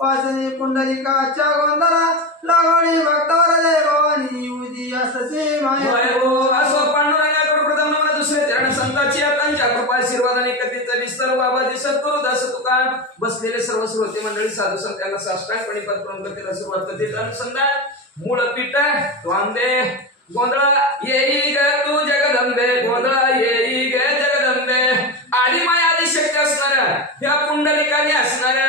वासनी पुंडलिकाच्या गोंधळा लागणी भक्तावर देवानी उदी अससे माय असो पांडुरंगाकडे प्रथम नमन दुसरे चरण संतांची त्यांच्या कृपा आशीर्वाद आणि कथेचा विस्तार बाबाजी सद्गुरु दास तुका बसलेले सर्व श्रोते मंडळी साधू संतांना साष्टांगपणे पत्करून कथेला सुरुवात करते अनुसंधान मूळ पीठ वांदे गोंधळा येई ग तू जगदंबे गोंधळा येई ग जगदंबे आदी माय आदी शक्ती असणाऱ्या या पुंडलिकाने असणाऱ्या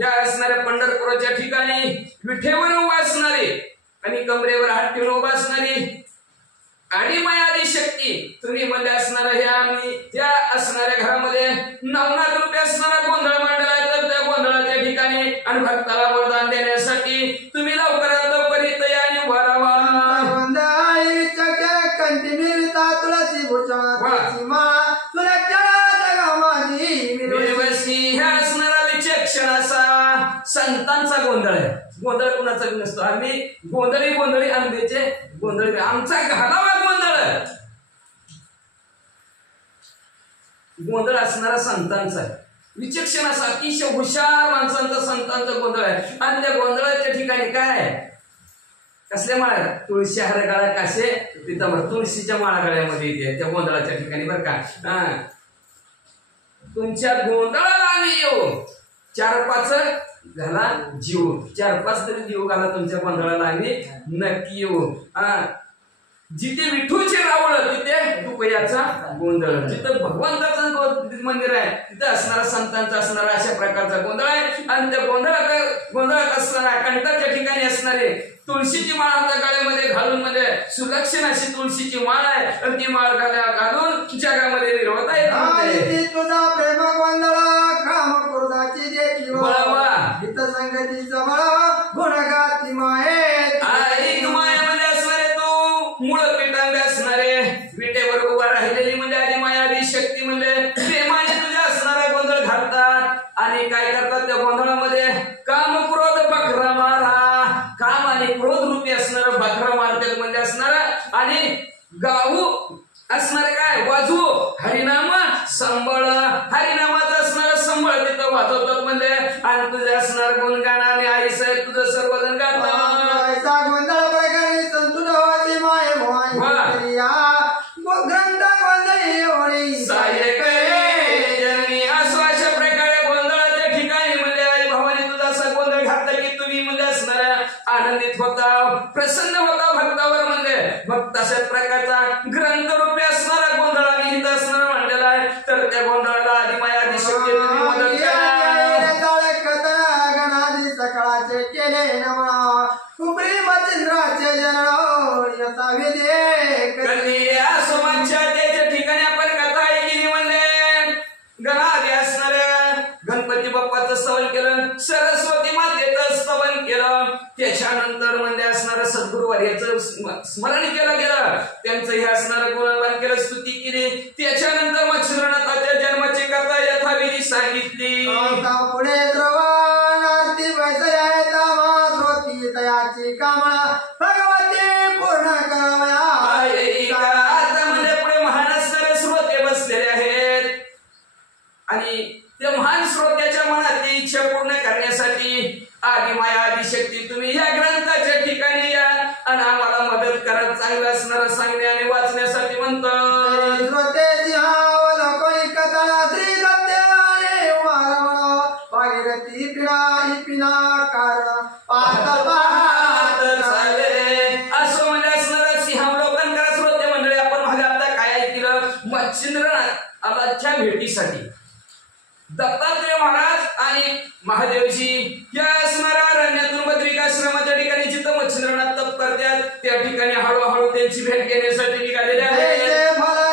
या असणाऱ्या पंढरपुराच्या ठिकाणी विठेवर उभा असणारी आणि कमरेवर हात ठेवून उभा असणारी आणि माय आदी शक्ती तुम्ही मध्ये असणारा ह्या आम्ही या असणाऱ्या घरामध्ये नवनाथ रूपी असणारा गोंधळ मांडला तर त्या गोंधळाच्या ठिकाणी आणि भक्ताला वरदान देण्यासाठी तुम्ही लवकरात लवकर इथं या आणि उभा राहा तुळशी भूषणाची माळा तुला जगामाजी ह्या असणारा विचक्षण असा संतांचा गोंधळ आहे. गोंधळ कुणाचा नसतो. आम्ही गोंधळी आंबेचे गोंधळी आमचा घालावा गोंधळ असणारा संतांचा आहे. विचक्षण असा अतिशय हुशार माणसांचा संतांचा गोंधळ आहे. आणि त्या गोंधळाच्या ठिकाणी काय कसल्या माळा तुळशी हार गळा कासे पितांबर तुळशीच्या माळा गळ्यामध्ये येते त्या गोंधळाच्या ठिकाणी बरं का. तुमच्या गोंधळाला आम्ही येऊ 4-5 घाला जीव 4-5 तरी जीव घाला तुमच्या गोंधळाला आम्ही नक्की येऊ. जिथे विठूचे रावळ तिथे दुपयाचा गोंधळ जिथं भगवंताचं मंदिर आहे तिथं असणारा संतांचा असणारा अशा प्रकारचा गोंधळ आहे. आणि त्या गोंधळात असणारा कंठाच्या ठिकाणी असणारे तुळशीची माळ हाता गाळ्यामध्ये घालून मध्ये सुलक्षण अशी तुळशीची माळ आहे. आणि ती माळ घालून जगामध्ये विरवता येते तुझा प्रेम गोंधळ काम क्रोधाची देखील हित संगतीचा बळा गुणगाती मायेत ऐक मायामध्ये असणारे तू मूळ पिठांबे असणारे विटेवर उभा राहिलेली म्हणजे आधी माया आधी शक्ती म्हणजे प्रेमाने तुझ्या असणारा गोंधळ घालतात. आणि काय करतात त्या गोंधळामध्ये काम क्रोध बकरा मारा काम आणि क्रोध रूपी असणारा बकरा मारतात म्हणजे असणारा आणि गाऊ असणारे काय वाजू हरिनाम संबळ हरिनामाचं असणारा संबळ तिथं वाजवतात म्हणजे आणि तुझे असणार गुणगान आणि आई साहेब तुझं सर्वजण गातात गोंधळ प्रकारे संतुल होते माय भवानी ग्रंथ गोंधळी होळी सायक असो अशा प्रकारे गोंधळाच्या ठिकाणी म्हणजे आई भवानी तुझा असा गोंधळ घातला की तुम्ही म्हणजे असणाऱ्या आनंदित होता प्रसन्न होता भक्तावर म्हणजे भक्त अशा प्रकारचा ग्रंथ रूपी असणारा गोंधळ आणि हित असणारा मांडलेला आहे. तर त्या गोंधळाला आधी माया आधी शक्ती तुम्ही मदत करा गणादी सकाळचे केले नमन कुबरी मचिंद्राचे जनन यथा विदे कधी असोमाच्या त्याच्या ठिकाणी आपण कथा ऐकली म्हणजे गणादी असणाऱ्या गणपती बाप्पाचं स्तवन केलं सरस्वती मातेचं स्तवन केलं त्याच्यानंतर म्हणजे असणारं सद्गुरु वर्याचं स्मरण केलं गेलं त्यांचं हे असणारं गुणगान केलं स्तुती केली. त्याच्यानंतर मच्छिंद्रनाथाच्या जन्माची कथा यथाविधी सांगितली. पुढे द्रवण आरती वैसयाचा मातृती तयाची कामळा भगवती पूर्ण करावया आता म्हणजे पुढे महान असणारे श्रोते बसलेले आहेत आणि त्या महान श्रोत्याच्या मनातली इच्छा पूर्ण करण्यासाठी आदि माया आदि शक्ती तुम्ही या ग्रंथाच्या ठिकाणी या आणि आम्हाला मदत करा चांगलं असणारं सांगणे आणि वाचण्यासाठी म्हणतो असं म्हणजे असणारं सिंहावलोकन करा श्रोते मंडळी. आपण मागे आता काय ऐकलं मच्छिंद्रनाथाच्या भेटीसाठी दत्तात्रय महाराज आणि महादेवजी या असणाऱ्या अरण्यातून बद्रिकाश्रमाच्या ठिकाणी जिथं मच्छिंद्रनाथ तप करतात त्या ठिकाणी हळूहळू त्यांची भेट घेण्यासाठी निघालेले आहेत.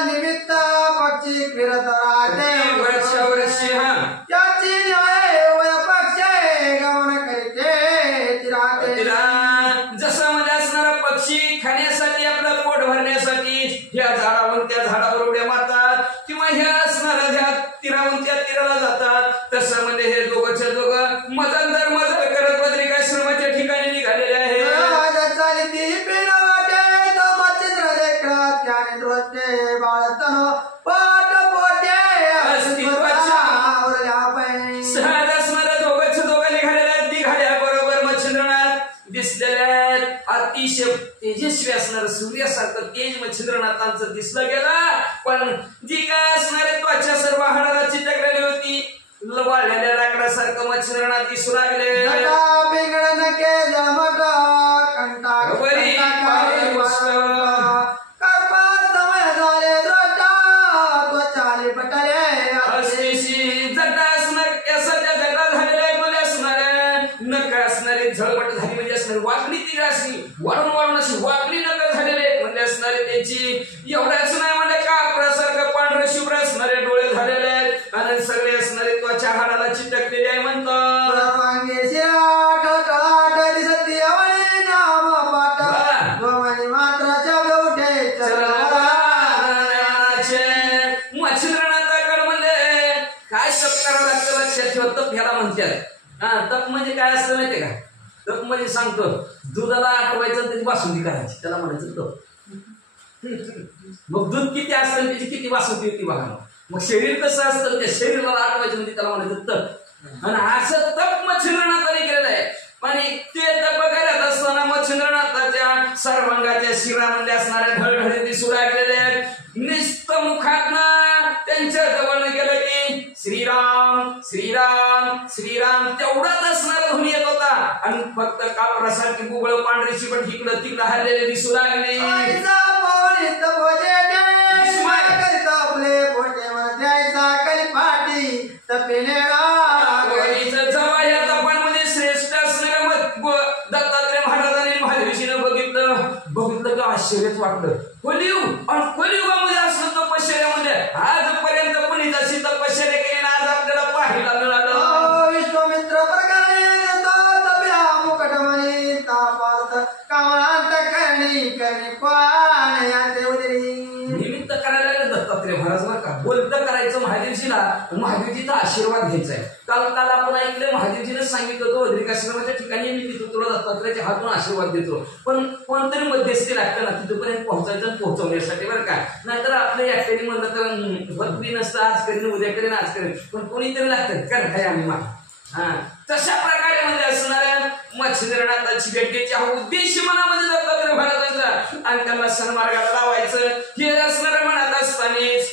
निमित्त पक्षी फिरत राहते वर्षावर्षी त्याची न्याय पक्ष गमन करते जसं म्हणजे खाण्यासाठी आपलं पोट भरण्यासाठी ह्या झाडावर त्या झाडावर उड्या मारतात किंवा ह्या असणाऱ्या ह्या तीरावरून त्या तीराला जातात. तसं म्हणजे हे दोघंच्या दोघं मजल करत बद्रिकाश्रमाच्या ठिकाणी निघालेले आहेत. सहज असणाऱ्या दोघंच्या दोघं निघाल्या बरोबर मच्छिंद्रनाथ दिसलेले आहेत. अतिशय तेजस्वी असणार सूर्यासारखं तेज मच्छिंद्रनाथांचं दिसलं गेलं. पण जी काय असणारे त्वचा सर्व हाडाला चिटकलेली होती. वाळलेल्या लाकडासारखं मच्छिंद्रनाथ दिसू लागले. झळपट झाली म्हणजे असणार वाकडी ती असली वाढून अशी वाकडी नकल झालेले म्हणजे असणारे त्यांची एवढ्याच नाही म्हणजे कापरासारखं पांढरे शुभ्र असणारे डोळे झालेले आहेत आणि सगळे असणारे त्वचा हाडाला चिटकलेले आहे म्हणतात. मच्छिंद्रनाथाकडे म्हणले काय तप करावं लागतं लक्षात ठेवा. तप ह्याला म्हणतात. तप म्हणजे काय असतं माहितीये का? तप म्हणजे सांगतो दुधाला आटवायचं त्याची बासुंदी करायची त्याला म्हणायचं तप. मग दूध किती असतं त्याची किती बासुंदी होती बघा. मग शरीर कसं असतं त्या शरीराला आटवायचं म्हणजे त्याला म्हणायचं तप. आणि असं तप मच्छिंद्रनाथाने केलेलं आहे. आणि ते तप करत असताना मच्छिंद्रनाथाच्या सर्वांगाच्या शिरामध्ये असणाऱ्या ढळढळे दिसू लागलेले आहेत. निस्त मुखातनं त्यांच्या जवळ गेलं की श्रीराम श्रीराम श्रीराम तेवढाच असणारा ध्वनी येत होता. आणि फक्त कापरासारखी गुबळ पांढरीची पण इकडं तिकडं हल्लेले दिसू लागले. जवळ या तपांमध्ये श्रेष्ठ असणाऱ्या दत्तात्रय महाराजांनी महादेवजीनं बघितलं का आश्चर्यच वाटलं. कलियुग आणि कलियुगामध्ये असलं तपश्चर्यामध्ये आजपर्यंत कोणीच अशी तपश्चर्या केली ना आज आपल्याला पाहायला मिळालं. विश्वामित्र प्रकारे मुकटमणी तापार्थ कामांत करणी निमित्त करायला दत्तात्रय महाराज बरं का बोलतं करायचं महादेवजीला महादेवजीचा आशीर्वाद घ्यायचा आहे. काल आपण ऐकलंय महादेवजीने सांगितलं होतं बद्रिकाश्रमाच्या ठिकाणी मी तिथं तुला दत्तात्रयाच्या हातून आशीर्वाद देतो. पण कोणतरी मध्यस्थी लागतं ना तिथपर्यंत पोहोचायचं पोहोचवण्यासाठी बरं का. नाहीतर आपल्या एकट्याने म्हणलं तर बदली नसतं आज करीन उद्या करीन आज करीन पण कोणीतरी लागतं कर काय आम्ही मा. तशा प्रकारे म्हणजे असणाऱ्या मच्छिंद्रनाथाची भेट घ्यायची हा उद्देश मनामध्ये दत्तात्रय महाराजांचा आणि त्यांना सन्मार्गाला लावायचं हे असणाऱ्या मनात असतानाच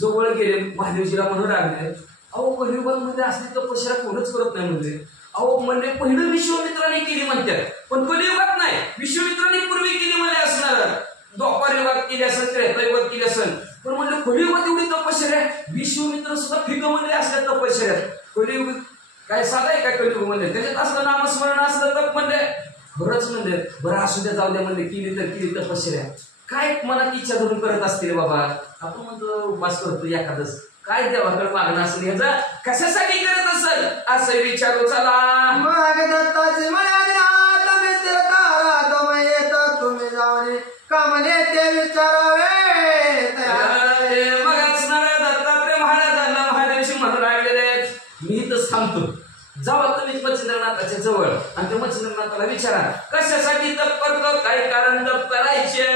जवळ गेले महादेवजीला म्हणून लागले. अहो कलियुगामध्ये असली तपश्चर्या कोणच करत नाही म्हणजे. अहो म्हणजे पहिलं विश्वामित्राने केली म्हणतात पण कलियुगात नाही. विश्वामित्राने पूर्वी केली म्हणजे असणार द्वापार युगात केली असेल त्रेतायुगात केली असेल पण म्हणजे कलियुगात एवढी तपश्चर्या विश्वामित्र सुद्धा फिग मध्ये असल्या तपश्चर्या. कलियुग काय साधा आहे काय कलियुग म्हणजे त्याच्यात असलं नामस्मरण असलं तप म्हणजे खरंच म्हणजे बरं असू द्या जाऊ द्या म्हणजे केली तपश्चर्या काय मनात इच्छा धरून करत असतील बाबा. आपण म्हणतो उपास करतो एखादच काय देवाकडे मागणं असेल ह्याचा कशासाठी करत असेल असं विचारू चला. तुम्ही जाऊन कामने ते विचारावे मग असणाऱ्या दत्तात्रय महाराजांना महादेवशी म्हणू लागलेले मी तर सांगतो जावा तुम्ही मच्छिंद्रनाथाच्या जवळ आणि त्या मच्छिंद्रनाथाला विचारा कशासाठी तप करतो काय कारण तप करायचे.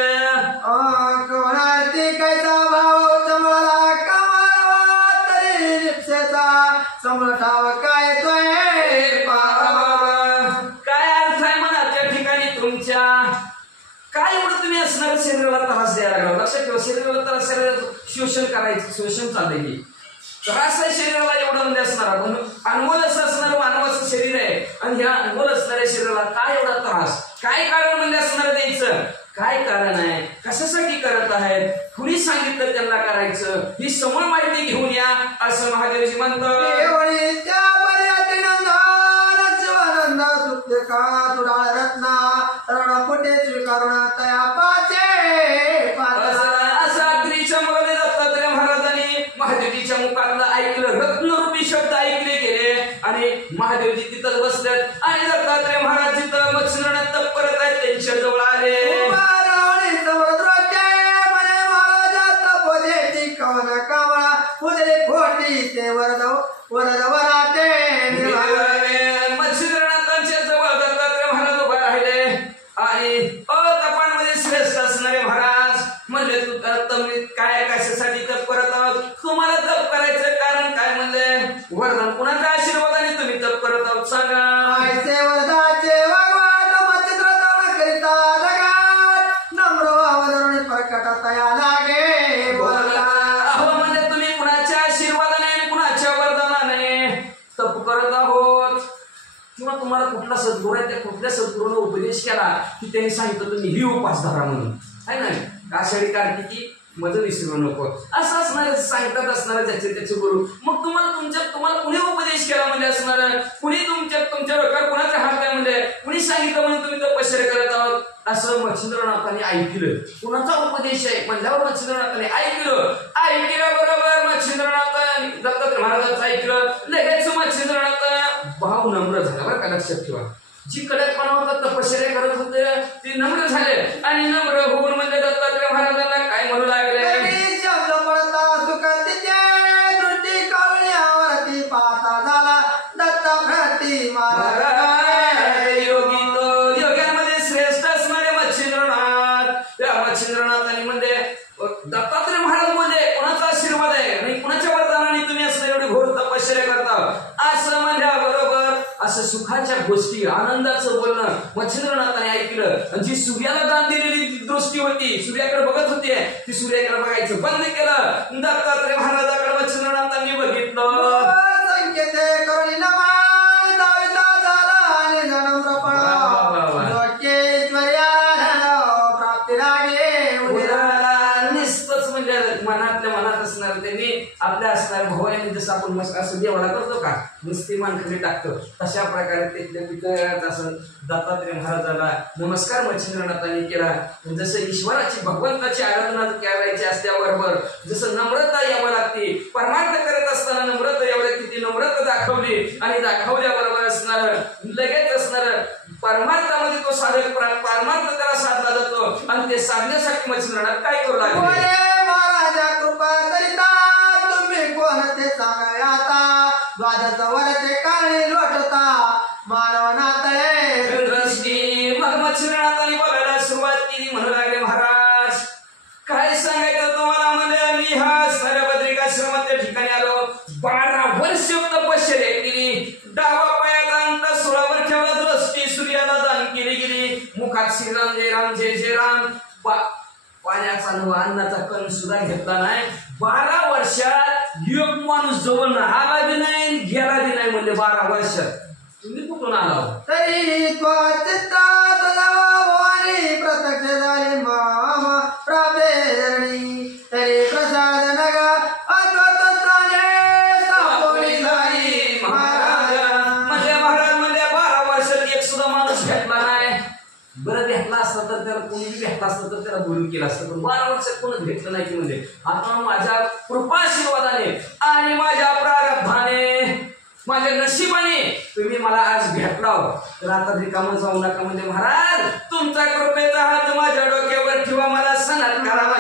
कैसा भाव चमळला कामाला तरी रिक्षेचा समठाव काय काय अर्थ आहे म्हणा त्या ठिकाणी तुमच्या काय एवढं तुम्ही असणार शरीराला त्रास द्यायला लागला. लक्षात ठेवा शरीराला त्रास शोषण करायचं शोषण चाललंय त्रास आहे शरीराला एवढं म्हणजे असणार अनमोल असं असणारं मानवाचं शरीर आहे आणि ह्या अनमोल असणाऱ्या शरीराला काय एवढा त्रास काय कारण म्हणजे असणार द्यायचं काय कारण आहे कशासाठी करत आहेत कुणी सांगितलं त्यांना करायचं ही समोर माहिती घेऊन या असं महादेवजी म्हणतात. दत्तात्रय महाराजांनी महादेवजीच्या मुखातलं ऐकलं रत्नरूपी शब्द ऐकले गेले आणि महादेवजी तिथं बसल्यात आणि दत्तात्रय महाराज तिथं मच्छिंद्रनाथ तप करत आहेत त्यांच्या जवळ आले. वराते मच्छिंद्रनाथांच्या जवळ दत्तात्रय महाराज उभा राहिले आणि तपांमध्ये श्रेष्ठ असणारे महाराज म्हणले तुम्ही काय कशासाठी तप करत आहोत तुम्हाला तप करायचं कारण काय म्हणले वरदान कुणाच्या आशीर्वादाने तुम्ही तप करत आहोत सांगा वरदाचे वागवाद मच्छिंद्र करिता जगात नम्र वावरून प्रकट तया लागे बोला म्हणजे तुम्ही कुणाच्या आशीर्वादाने आणि कुणाच्या वरदानाने तप करत आहोत किंवा तुम्हाला कुठला सद्गुरू आहे त्या कुठल्या सद्गुरूने उपदेश केला की त्यांनी सांगितलं तुम्ही ही उपास धरा म्हणून आहे ना आषाढी कार्तिकी मध्ये विसरू नको असं असणार सांगतात असणार ज्याचे त्याचे गुरु मग तुम्हाला कुणी उपदेश केला म्हणजे असणार कुणी तुमच्या डोक्यावर कुणाचा हात काय म्हणजे कुणी सांगितलं म्हणून तुम्ही तपश्चर्या करत आहोत असं मच्छिंद्रनाथाने ऐकलं कुणाचा उपदेश आहे म्हणल्यावर मच्छिंद्रनाथाने ऐकल्याबरोबर मच्छिंद्रनाथाने दत्तात्रय महाराजांचं ऐकलं लगेच मच्छिंद्रनाथ भाव नम्र झाला बरं का लक्षात ठेवा जी कडकपणा होता तपश्चर्या करत होते ते नम्र झाले आणि नम्र होऊन म्हणजे दत्तात्रय महाराजांना काय म्हणू लागले शब्द पडता सुखतीचे दृष्टी कळण्यावरती पाहता झाला दत्ता प्रती महाराज योग्यांमध्ये श्रेष्ठ असणारे मच्छिंद्रनाथ त्या मच्छिंद्रनाथांनी म्हणजे दत्तात्रय महाराज बोलले कोणाचा आशीर्वाद आहे आणि कुणाच्या वरदानाने तुम्ही असं एवढी घोर तपश्चर्या करता असं म्हणल्याबरोबर असं सुखाच्या गोष्टी आनंदाचं बोलणं मच्छिंद्रनाथाने ऐकलं जी सूर्याला दान दिलेली दृष्टी होती सूर्याकडे बघत होती ती सूर्याकडे बघायचं बंद केलं दत्तात्रय महाराजाकडे मच्छिंद्रनाथांनी बघितलं संकेते करुणी नमान दाविता झाला आणि नम्रपणा प्राप्ती लागे उदराला निस्तच म्हणजे मनातल्या मनात असणार त्यांनी आपल्या असणाऱ्या भावाने जसं आपण असं देवाला करतो का नुसती मानखाली टाकतो तशा प्रकारे तिथल्या पितळात असं दत्तात्रय महाराजाला नमस्कार मच्छिंद्रनाथांनी केला जसं ईश्वराची भगवंताची आराधना करायची असल्याबरोबर जसं नम्रता यावं लागते परमार्थ करत असताना नम्रता एवढ्या किती नम्रता दाखवली आणि दाखवल्याबरोबर असणार लगेच असणार परमार्थामध्ये तो साधक परमार्थ त्याला साधला जातो आणि ते साधण्यासाठी मच्छिंद्रनाथ काय करू लागले महाराजा कृपा करिता तुम्ही कोण ते सांगा आता द्वादश वरचे काळी लोटता मानवनातळे दृष्टी मग मच्छिंद्रनाथांनी बोलायला सुरुवात केली म्हणू लागले महाराज काय सांगायचं तुम्हाला म्हणजे मी हा बद्रिकाश्रमाच्या ठिकाणी आलो 12 वर्ष तपश्चर्या केली डावा पायात अंत 16 वर ठेवला दृष्टी सूर्याला दान केली गेली मुखात श्रीराम जय राम जय जय राम पाण्याचा अन्नाचा कण सुद्धा घेतला नाही 12 वर्षात एक माणूस जवळ आला बी नाही गेला बी नाही म्हणजे 12 वर्षात तुम्ही कुठून आला तरी चित्ता भवानी प्रत्यक्ष झाली माम प्राप्ती तरी प्रसाद नगा बरं भेटला असता तर त्याला कोणी भेटला असतं तर त्याला बोलून केलं असतं पण 12 वर्षात कोणच भेटलं नाही की म्हणजे आता माझ्या कृपाशीर्वादाने आणि माझ्या प्रारब्धाने माझ्या नशिबाने तुम्ही मला आज भेटला तर आता रिकामं जाऊ नका म्हणजे महाराज तुमचा कृपेचा हात माझ्या डोक्यावर ठेवा मला सणात करा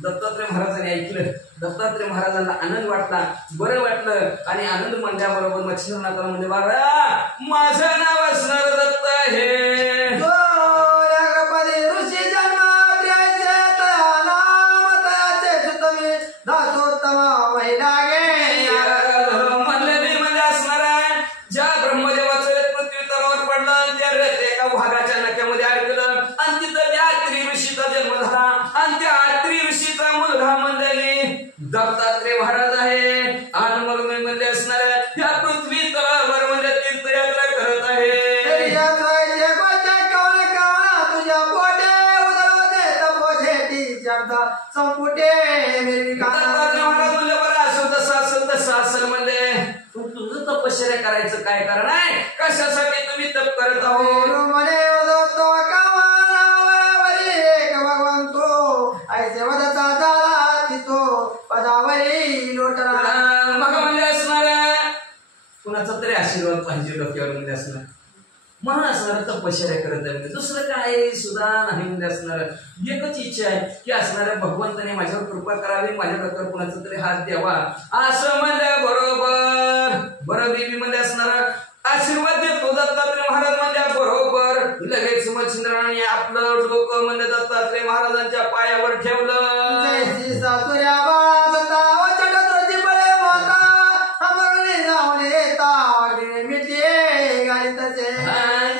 दत्तात्रय महाराजांनी ऐकलं दत्तात्रय महाराजांना आनंद वाटला बरं वाटलं आणि आनंद म्हणल्याबरोबर मच्छिंद्रनाथाला म्हणजे बाबा माझं नाव असणार दत्त हे ऋषी जन्माचे म्हणले मी म्हणजे असणार ज्या ब्रह्मदेवाचं पृथ्वी तलावर पडलं त्या एका भागाच्या नक्यामध्ये अडकलं आणि तिथं त्या अत्री ऋषीचा जन्म झाला आणि त्या अत्री ऋषीचा मुलगा म्हणजे दत्तात्रय महाराज आहे आणि मग मी म्हणजे असणार या पृथ्वी तलावर म्हणजे तीर्थयात्रा करत आहे म्हणजे तुझं तपश्चर्या करायचं काय कारण आहे कशासाठी तुम्ही तप करत आहोत कुणाचा तरी आशीर्वाद पाहिजे डोक्यावर म्हणजे असणार म्हणून असणार तपश्चर्या करत आहे म्हणजे दुसरं काय सुद्धा नाही म्हणजे असणार एकच इच्छा आहे की असणाऱ्या भगवंताने माझ्यावर कृपा करावी माझ्या डोक्यावर कुणाचा तरी हात द्यावा असं म्हणल्या बरोबर बरं बीबी मध्ये असणार आशीर्वाद देतो दत्तात्रय महाराज म्हणल्या बरोबर लगेच मच्छिंद्राने आपलं डोकं म्हणजे दत्तात्रय महाराजांच्या पायावर ठेवलं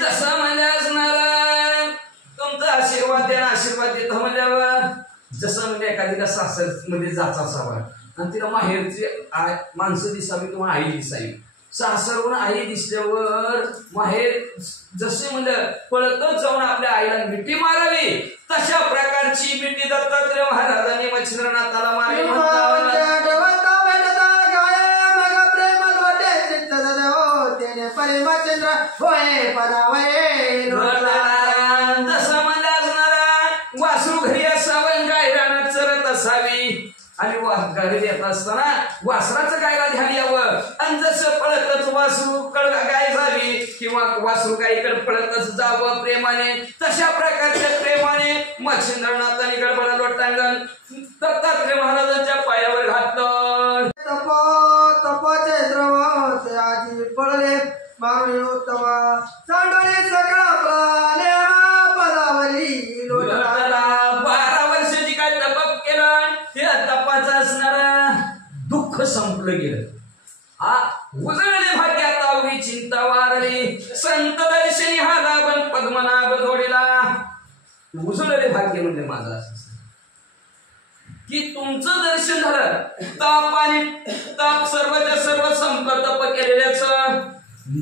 जसं म्हणजे असणार तुमचा आशीर्वाद द्या आशीर्वाद देतो म्हणल्यावर जसं म्हणजे एखादी सासर मध्ये जाचा असावा आणि तिला माहेरची माणसं दिसावी किंवा आई दिसावी सासरवरून आई दिसल्यावर माहेर जसे म्हणजे पळतच जाऊन आपल्या आईला मिठी मारावी तशा प्रकारची मिठी दत्तात्रय महाराजांनी मच्छिंद्रनाथाला मारली जसं म्हणजे असणारा वासरू घरी असावं गाय रानात चरत असावी आणि घरी येत असताना वासराचं गायला ध्यान यावं आणि जसं पळतच वासरू गाय जावी किंवा वासरू गायीकडे पळतच जावं प्रेमाने तशा प्रकारच्या प्रेमाने मच्छिंद्रनाथाने गडबडा लोटांगण दत्तात्रय महाराजांच्या पायावर घातलं तपाचे द्रव आधी पडले मागणी उत्तम सांडोळी सगळा पदावली लोटला 12 वर्षाची काय तपक केलं ते तपाचं असणारा दुःख संपलं गेलं उजळले भाग्यात अवघी चिंता वारली संत दर्शनी हा दाबन पद्मनाभ जोडीला उजळले भाग्य म्हणजे माझं असं की तुमचं दर्शन झालं ताप आणि ताप सर्वच्या सर्व संपलं तप केलेल्याच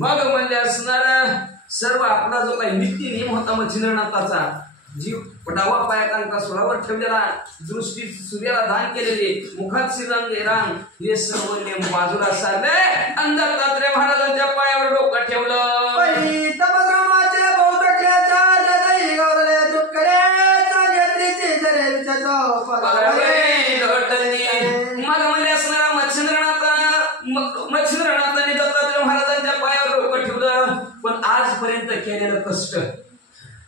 मग म्हणजे असणारा सर्व आपला जो काही नित्य नियम होता मच्छिंद्रनाथाचा जीव डावा पायाकांका सुरावर ठेवलेला दृष्टी सूर्याला दान केलेली मुखात श्रीरंग रांग हे सर्व नियम बाजूला सारले आणि दत्तात्रय महाराजांच्या पायावर डोकं ठेवलं मग म्हणजे असणारा मच्छिंद्रनाथाने दत्तात्रय महाराजांच्या पायावर डोकं ठेवलं पण आजपर्यंत केलेलं कष्ट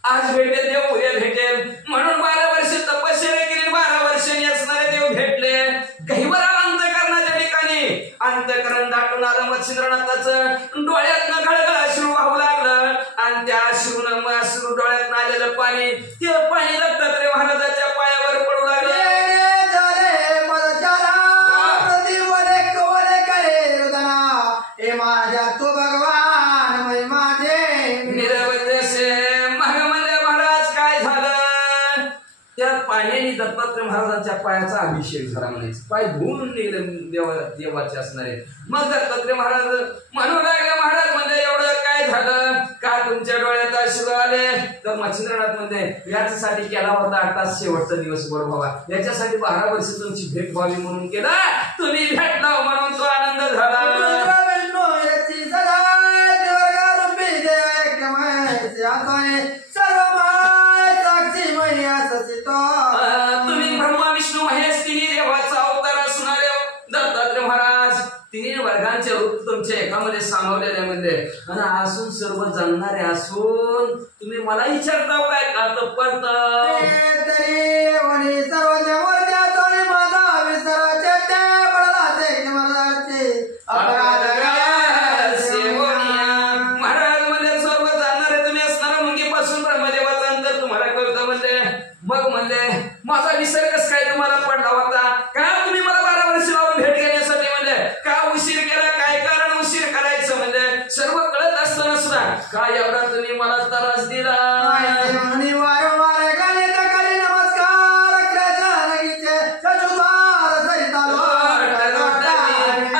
आज भेटेल देव उद्या भेटेल म्हणून 12 वर्ष तपश्चर्या केली 12 वर्षांनी असणारे देव भेटले गहिवर अंतःकरणाच्या ठिकाणी अंतःकरण दाटून आलं मच्छिंद्रनाथाचं डोळ्यातनं गळगळ अश्रू वाहू लागलं आणि त्या अश्रू डोळ्यातनं आलेलं पाणी ते पाणी दत्तात्रय महाराजांच्या पायावर पडू लागलं पाण्याने दत्तात्रय महाराजांच्या पायाचा अभिषेक झाला म्हणायचं पाय धुवून निघले देवाचे असणारे मग दत्तात्रय महाराज म्हणू लागले महाराज म्हणजे एवढं काय झालं का तुमच्या डोळ्यात अश्रू आले तर मच्छिंद्रनाथ मध्ये याच्यासाठी केला होता 8 तास शेवटचा दिवस बरोबर व्हावा याच्यासाठी 12 वर्ष तुमची भेट व्हावी म्हणून केला तुम्ही भेटला म्हणून तो आनंद झाला तुम्ही ब्रह्मा विष्णू महेश तिन्ही देवाचा अवतार असणारे दत्तात्रय महाराज तिन्ही वर्गांचे रूप तुमच्या एकामध्ये सामावलेले म्हणजे आणि असून सर्व जाणणारे असून तुम्ही मला विचारता काय का तत्पर्त महाराज म्हणजे सर्व जाणणारे तुम्ही असणारा मुंगीपासून ब्रह्मदेवाचा अंतर तुम्हाला कळतं म्हणजे मग म्हणले माझा विसर कस काय तुम्हाला पडला होता का तुम्ही मला 12 वर्ष लावून भेट घेण्यासाठी म्हणजे का उशीर केला काय कारण उशीर करायचं म्हणजे सर्व कळत असताना सुद्धा का एवढा तुम्ही मला त्रास दिला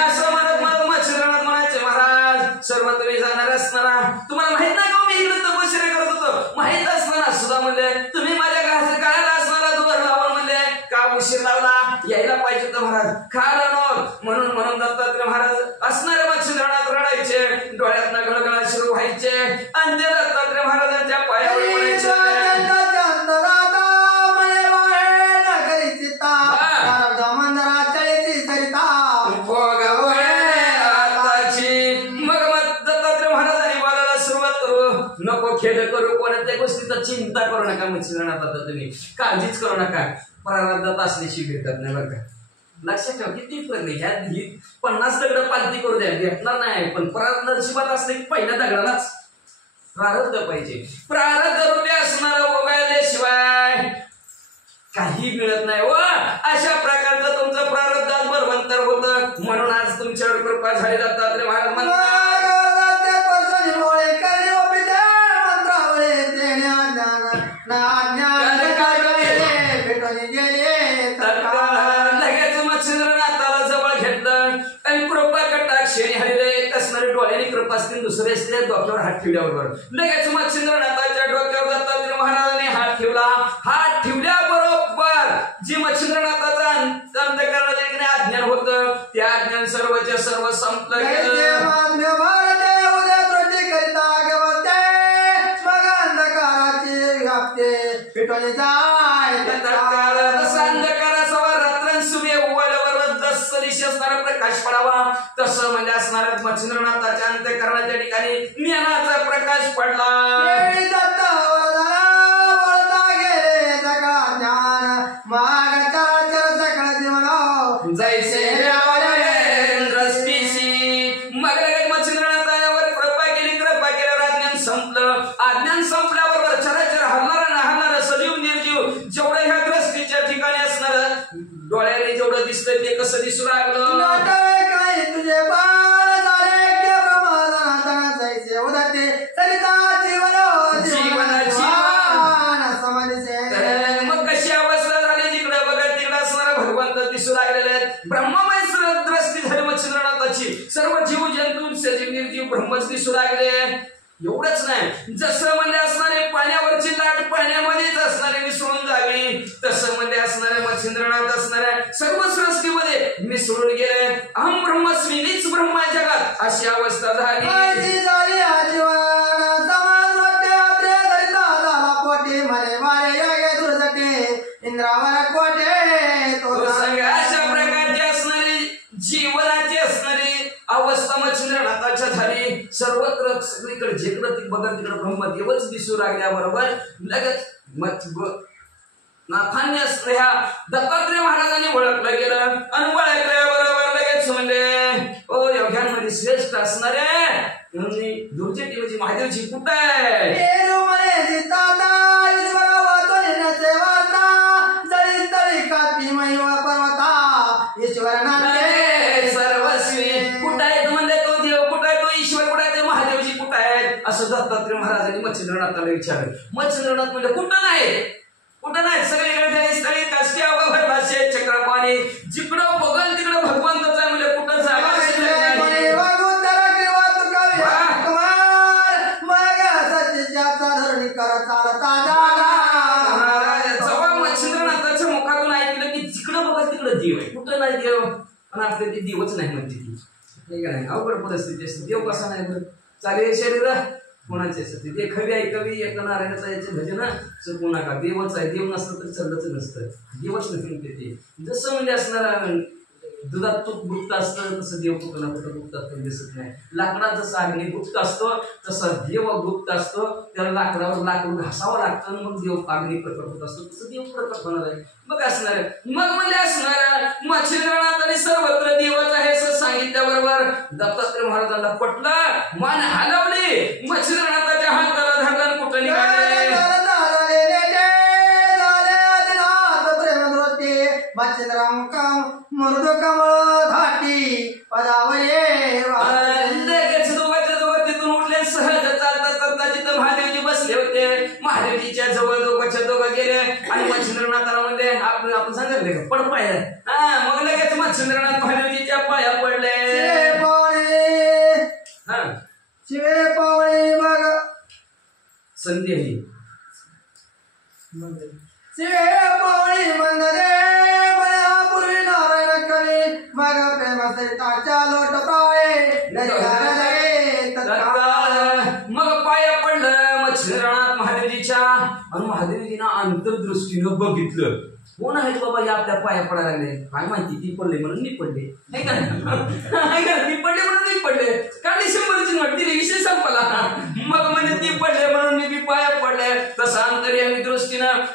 असं म्हणत मला मच्छिंद्रनाथ म्हणायचे महाराज सर्व तुम्ही जाणार असताना तुम्हाला माहित नाही का मी इकडे तपश्चर्या करत होतो माहित असताना सुद्धा म्हणले तुम्ही माझ्या गायला असणारा दोर लावून म्हणले का उशीर लावला यायला पाहिजे तर महाराज खाला म्हणून दत्तात्रय महाराज असणारे मच्छिंद्रनाथ रडायचे डोळ्यातनं गळगळ सुरू व्हायचे आणि ते दत्तात्रय महाराजांच्या पायावर पडायचे मग खेळ करू, कोणत्या गोष्टीचा चिंता करू नका. मच्छिंद्रनाथ आता तुम्ही काळजीच करू नका. प्रारब्धात असल्याशी भेटत नाही बरं का. लक्षात ठेवा किती फरक ह्या 50 दगड पालती करू द्या भेटणार नाही, पण प्रारब्ध नशिबात असले की पहिल्या दगडालाच प्रारब्ध पाहिजे. प्रारब्ध रूपी असणार वगळल्याशिवाय काही मिळत नाही व अशा प्रकारचं तुमचं प्रारब्धात बरवंतर होतं. म्हणून आज तुमच्यावर कृपा झाली. दत्तात्रय महाराज म्हणतात लगेच मच्छिंद्रनाथाला जवळ घेतलं आणि कृपा कटाक्षेने हरिले असणारे डोळ्याने कृपा असतील दुसरे असले डोक्यावर हात ठेवल्याबरोबर लगेच मच्छिंद्रनाथाच्या डोक्यावर दत्तात्रय महाराजांनी हात ठेवला. हात ठेवल्याबरोबर जी मच्छिंद्रनाथाचा अंतःकरणाला अज्ञान होतं ते अज्ञान सर्वच्या सर्व संपलं गेलं. प्रकाश पडावा तसं म्हणजे असणाऱ्या मच्छिंद्रनाथाच्या अंतःकरणाच्या ठिकाणी ज्ञानाचा प्रकाश पडला. जैसे मग मच्छिंद्रनाथावर कृपा केली. कृपा केल्यावर अज्ञान संपलं. अज्ञान संपल्याबरोबर चराचर हरणारा नाहणारा सजीव निर्जीव जेवढं ह्या ग्रस्तीच्या ठिकाणी असणार डोळ्याने जेवढं दिसतंय ते कसं दिसू लागलं. तुझे बाळ झाले मग कशी अवस्था झाली जिकडे बघा तिकडे असणारा भगवंत दिसू लागलेले आहेत. ब्रह्ममय दृष्टी झाली मच्छिंद्रनाथाची. सर्व जीव जंतू सजीव निर्जीव ब्रह्मच दिसू लागले. एवढंच नाही जसं म्हणजे असणारे पाण्यावरची लाट पाण्यामध्येच असणारे मिसळून जावी तसं म्हणजे असणारे मच्छिंद्रनाथ असणाऱ्या सर्व सृष्टीमध्ये मिसळून गेले. अहम ब्रह्मस्मी मीच ब्रह्मा जगात अशी अवस्था झाली. अशा प्रकारची असणारी जीवनाची असणारी अवस्था मच्छिंद्रनाथाच्या झाली. सर्वत्र सगळीकडे जिकडं बघा तिकडे ब्रह्मदेवच दिसू लागल्याबरोबर लगेच नाथांनी ह्या दत्तात्रय महाराजांनी ओळखलं गेलं आणि ओळखल्याबरोबर लगेच म्हणले ओ योग्यांमध्ये श्रेष्ठ असणारे दुर्जेटी महादेवची कुठं आहे. असं दत्तात्रय महाराजांनी मच्छिंद्रनाथाला विचारलं. मच्छिंद्रनाथ म्हणजे कुठं नाही सगळीकडे स्थळी काष्टी अवघड भाषे चक्रपाणी जिकडं बघल तिकडं भगवंतच आहे म्हणजे कुठं जागा जेव्हा मच्छिंद्रनाथाच्या मुखातून ऐकलं की जिकडं बघल तिकडं देव आहे. कुठं नाही देव पण आपले ते देवच नाही म्हणते ती नाही. अवघड परिस्थिती असते. देव कसा नाही चालेल शरीर कोणाचे असते ते खवी आहे कवी एका नारायणाचा याचे भजन सर नका देवच आहे. देव नसतं तर चाललंच नसतं. देवच नाही ते जसं म्हणजे असणार दुधात तूप गुप्त असतं तसं देव कुठं ना कुठं गुप्त असतं दिसत नाही. लाकडात जसं अग्नी गुप्त असतो तसं देव गुप्त असतो. त्याला लाकडावर लाकूड घासावं लागतं मग देव अग्नी प्रकट होत असतो तसं देव प्रकट होणार आहे. मग असणार मग म्हणजे असणार मच्छिंद्रनाथाने सर्वत्र देवच आहे असं सांगितल्याबरोबर दत्तात्रय महाराजांना पटलं. मान हलवली. मच्छिंद्रनाथाच्या हाताला धरलं कुठं निघाले. मृदू कमळ धाटी पदावये लगेच दोघं तिथून उठले. सहज चालता चालता तिथं महादेवजी बसले होते. महादेवजीच्या जवळ दोघं गेले आणि मच्छिंद्रनाथाला म्हणजे आपण सांगितले का पड पाय. मग लगेच मच्छिंद्रनाथ महादेवजीच्या पाया पडले. शिवे पावळे बघ संधी शिवे पावळे मंदरे मग पाया पडलं मच्छिंद्रनाथ महादेवजीच्या आणि महादेवजीनं अंतर्दृष्टीनं बघितलं कोण आहे बाबा या आपल्या पाया पडायला लागले. काय माहिती ती पडले म्हणून मी पडले ती पडले म्हणून मी पडले का डिसेंबरची नोट दिली विषय संपला. मग म्हणजे ती पडले म्हणून मी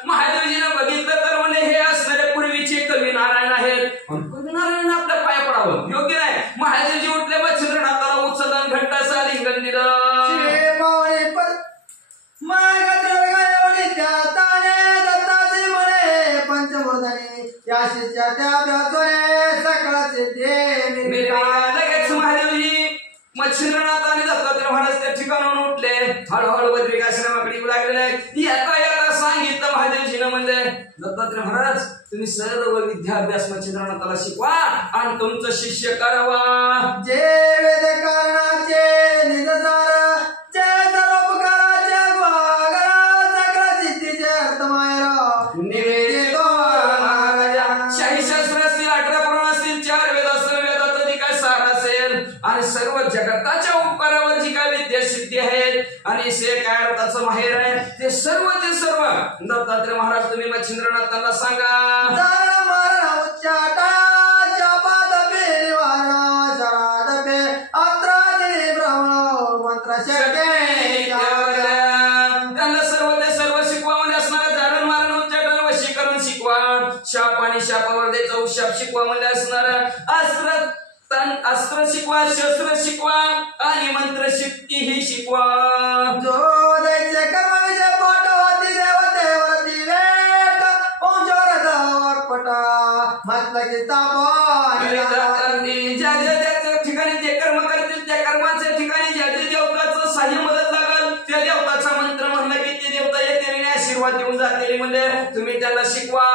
महादेवजीनं बघितलं तर म्हणे हे असणारे पूर्वीचे कवी नारायण आहेत. कवी नारायण आपल्या पाया पडावं योग्य नाही. महादेवजी उठले मच्छिंद्रनाथाला उचलून घंटाचा लिंगण दिलं. लगेच महादेवजी मच्छिंद्रनाथ आणि दत्तात्रय महाराज त्या ठिकाणाहून उठले. हळूहळू बद्रिकाश्रमाकडे येऊ लागलेले आहेत. येता येता सांगितलं महादेवजीनं म्हणले दत्तात्रय महाराज तुम्ही सर्व विद्याभ्यास मच्छिंद्रनाथाला शिकवा आणि तुमचं शिष्य करावा. जे वेद कारणाचे निदसार जे सर्वोपकाराचे गुहागर सकळ सिद्धीचे अर्थमायरा निवेदितो महाराजा. शाही शास्त्र असतील 18 पुराण असतील 4 वेद असतील वेदाचा जी काय सार असेल आणि सर्व जगताच्या उपकारावर जी काय विद्या सिद्धी आहेत आणि से काय अर्थाचं माहेर आहे ते सर्व दत्तात्रय महाराज तुम्ही मच्छिंद्रनाथाला सांगा. शाप आणि शापावर द्यायचा उशाप शिकवा म्हणजे असणार अस्त्र शिकवा शस्त्र शिकवा आणि मंत्र शक्ती ही शिकवा. जो द्यायचे कर्म विजय पाठवती देवतेवरती वेट ओंजोर पटा मस्तकी तापा ज्या ठिकाणी जे कर्म करतील त्या कर्माच्या ठिकाणी ज्या देवताचं साह्य मदत लागल त्या देवताचा मंत्र म्हणलं की ते देवता येते आणि आशीर्वाद देऊन जाते म्हणजे तुम्ही त्याला शिकवा.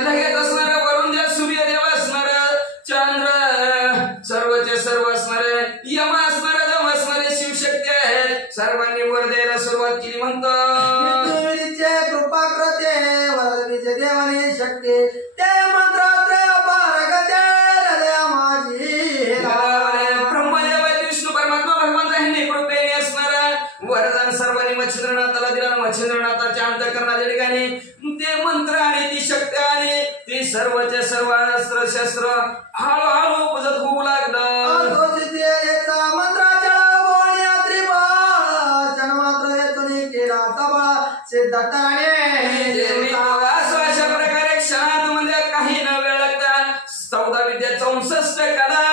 लगेच असणार वरुण देव सूर्यदेव असणार चंद्र सर्वचे सर्व असणारे यम असणारे दम असणारे शिवशक्ती आहेत. सर्वांनी वर द्यायला सुरुवात केली म्हणतात कृपा करते वरदीचे देवानी शक्ती ते मंत्रात्रय पारगते हृदया माझी. ब्रह्मदेव विष्णू परमात्मा भगवंत यांनी कृपेने असणार वरदान सर्वांनी मच्छिंद्रनाथाला दिला. मच्छिंद्रनाथाच्या अंतःकरणाच्या ठिकाणी ते मंत्र आणि ती शक्ती आणि ती सर्वचे सर्व अस्त्र शस्त्र हळूहळू उपजत होऊ लागलं. मंत्राच्या अशा प्रकारे क्षणात मध्ये काही न वेळ लागता 14 विद्या 64 कला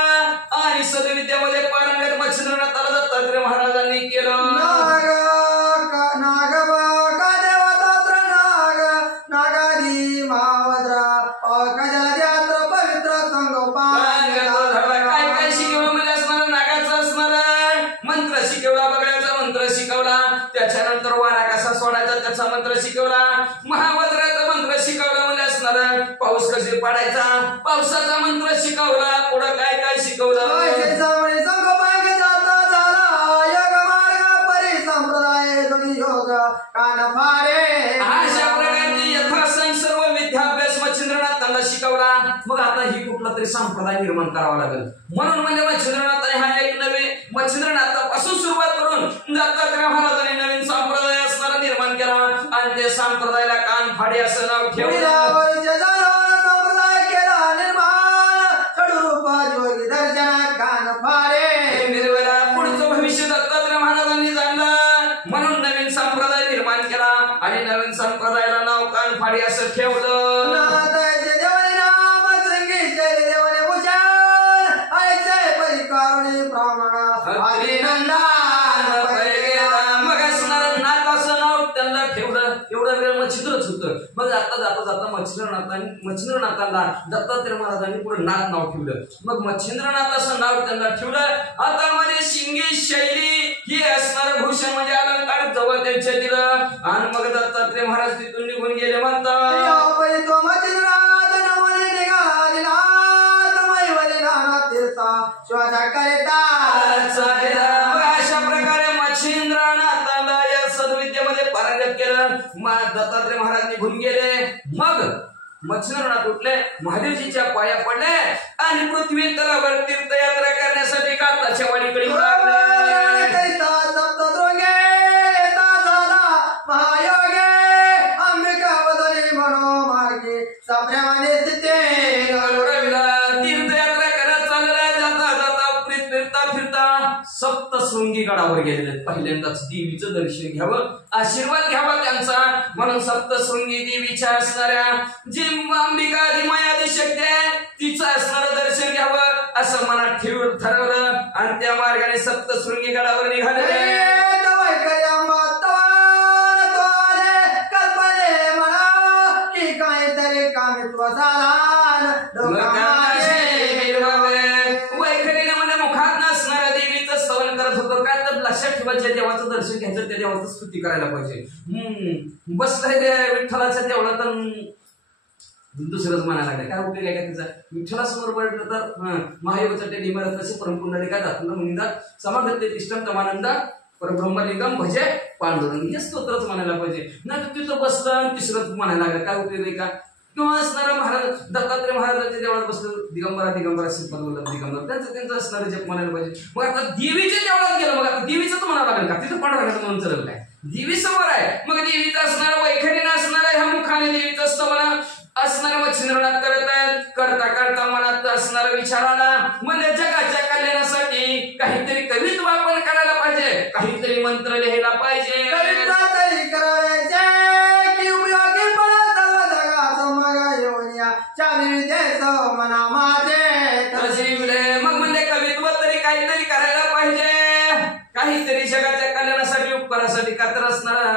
आणि सदविद्यामध्ये पारंगत मच्छिंद्रनाथाला दत्तात्रय महाराजांनी केलं. काय शिकवलं म्हणजे असणार नागाचं असणार मंत्र शिकवला बगड्याचा मंत्र शिकवला त्याच्यानंतर वारा कसा सोडायचा त्याचा मंत्र शिकवला. महावज्राचा मंत्र शिकवला म्हणजे असणार पाऊस कसे पाडायचा पावसाचा मंत्र शिकवला. पुढं काय काय शिकवलं अशा प्रकारची यथासंग सर्व विद्याभ्यास मच्छिंद्रनाथाला शिकवला. मग आता ही कुठला तरी संप्रदाय निर्माण करावा लागेल म्हणून म्हणजे मच्छिंद्रनाथ हा एक नवीन मच्छिंद्रनाथापासून सुरुवात करून दत्तात्रय महाराजांनी नवीन संप्रदाय असणारा निर्माण केला आणि त्या संप्रदायाला कान फाडे असं नाव ठेवलं. पुढचं भविष्य दत्तात्रय महाराजांनी जाणलं म्हणून नवीन संप्रदाय निर्माण केला आणि नवीन संप्रदायाला नाव कान फाडे असं ठेवलं. मग आता जाता मच्छिंद्रनाथांना दत्तात्रय महाराजांनी पुढे नाथ नाव ठेवलं. मग मच्छिंद्रनाथ असं नाव त्यांना ठेवलं. आता मध्ये शिंगी शैली ही असणार भूषण म्हणजे अलंकार जवळ त्यांच्या दिलं आणि मग दत्तात्रय महाराज तिथून निघून गेले म्हणतात. अशा प्रकारे मच्छिंद्रनाथाला या सद्विद्येमध्ये पारंगत केलं. दत्तात्रय महाराज निघून गेले. मग मच्छिंद्रनाथ उठले महादेवजीच्या पाया पडले आणि पृथ्वी तलावर तीर्थयात्रा करण्यासाठी काताच्या वाडीकडे लागले. तीर्थयात्रा करत चालला जाता सप्तशृंगी गडावर गेलेले आहेत. पहिल्यांदाच देवीचं दर्शन घ्यावं, आशीर्वाद घ्यावा त्यांचा. म्हणून सप्तशृंगी देवीच्या असणाऱ्या जी अंबिका आदी माया आदी शक्ती आहे तिचं असणारं दर्शन घ्यावं असं मनात ठेवून ठरवलं आणि त्या मार्गाने सप्तशृंगी गडावर निघाले. लक्षात ठेवायचं देवाचं दर्शन घ्यायचं, त्या देवाचं स्तुती करायला पाहिजे. बसलाय विठ्ठलाच्या देवळात तर दुसरंच म्हणायला लागलं. काय उपयोग आहे का त्याचा? विठ्ठलासमोर पडलं तर महायोगाचं ते निमरत असे परमपुंडा काय दाखवलं म्हणतात समागते तिष्ठम तमानंदा परब्रह्मलिंगम भजे पांडुरंग हे स्तोत्रच म्हणायला पाहिजे. नाही तर तिथं बसलं तिसरंच म्हणायला लागलं. काय उपयोग आहे का? किंवा असणारा महाराज दत्तात्रय महाराजांच्या देवळात बसलं दिगंबरा श्रीपाद वल्लभ दिगंबर त्यांचं असणारं जप म्हणायला पाहिजे. मग आता देवीच्या देवळात गेलं, मग आता देवीचं तर म्हणावं लागेल का? तिथं पांडुरंगाचं म्हणून चालेल काय? देवी समोर आहे, मग देवीचं असणारं वैखरीनं असणारं ह्या मुखाने देवीचं असतं म्हणा असणारं मच्छिंद्रनाथ करता करता मनात असणारा विचार आला म्हणजे जगाच्या कल्याणासाठी काहीतरी कवित्व आपण करायला पाहिजे, काहीतरी मंत्र लिहायला पाहिजे. मग म्हणजे कवित्व तरी काहीतरी करायला पाहिजे, काहीतरी जगाच्या कल्याणासाठी उपकारासाठी का तर असणारा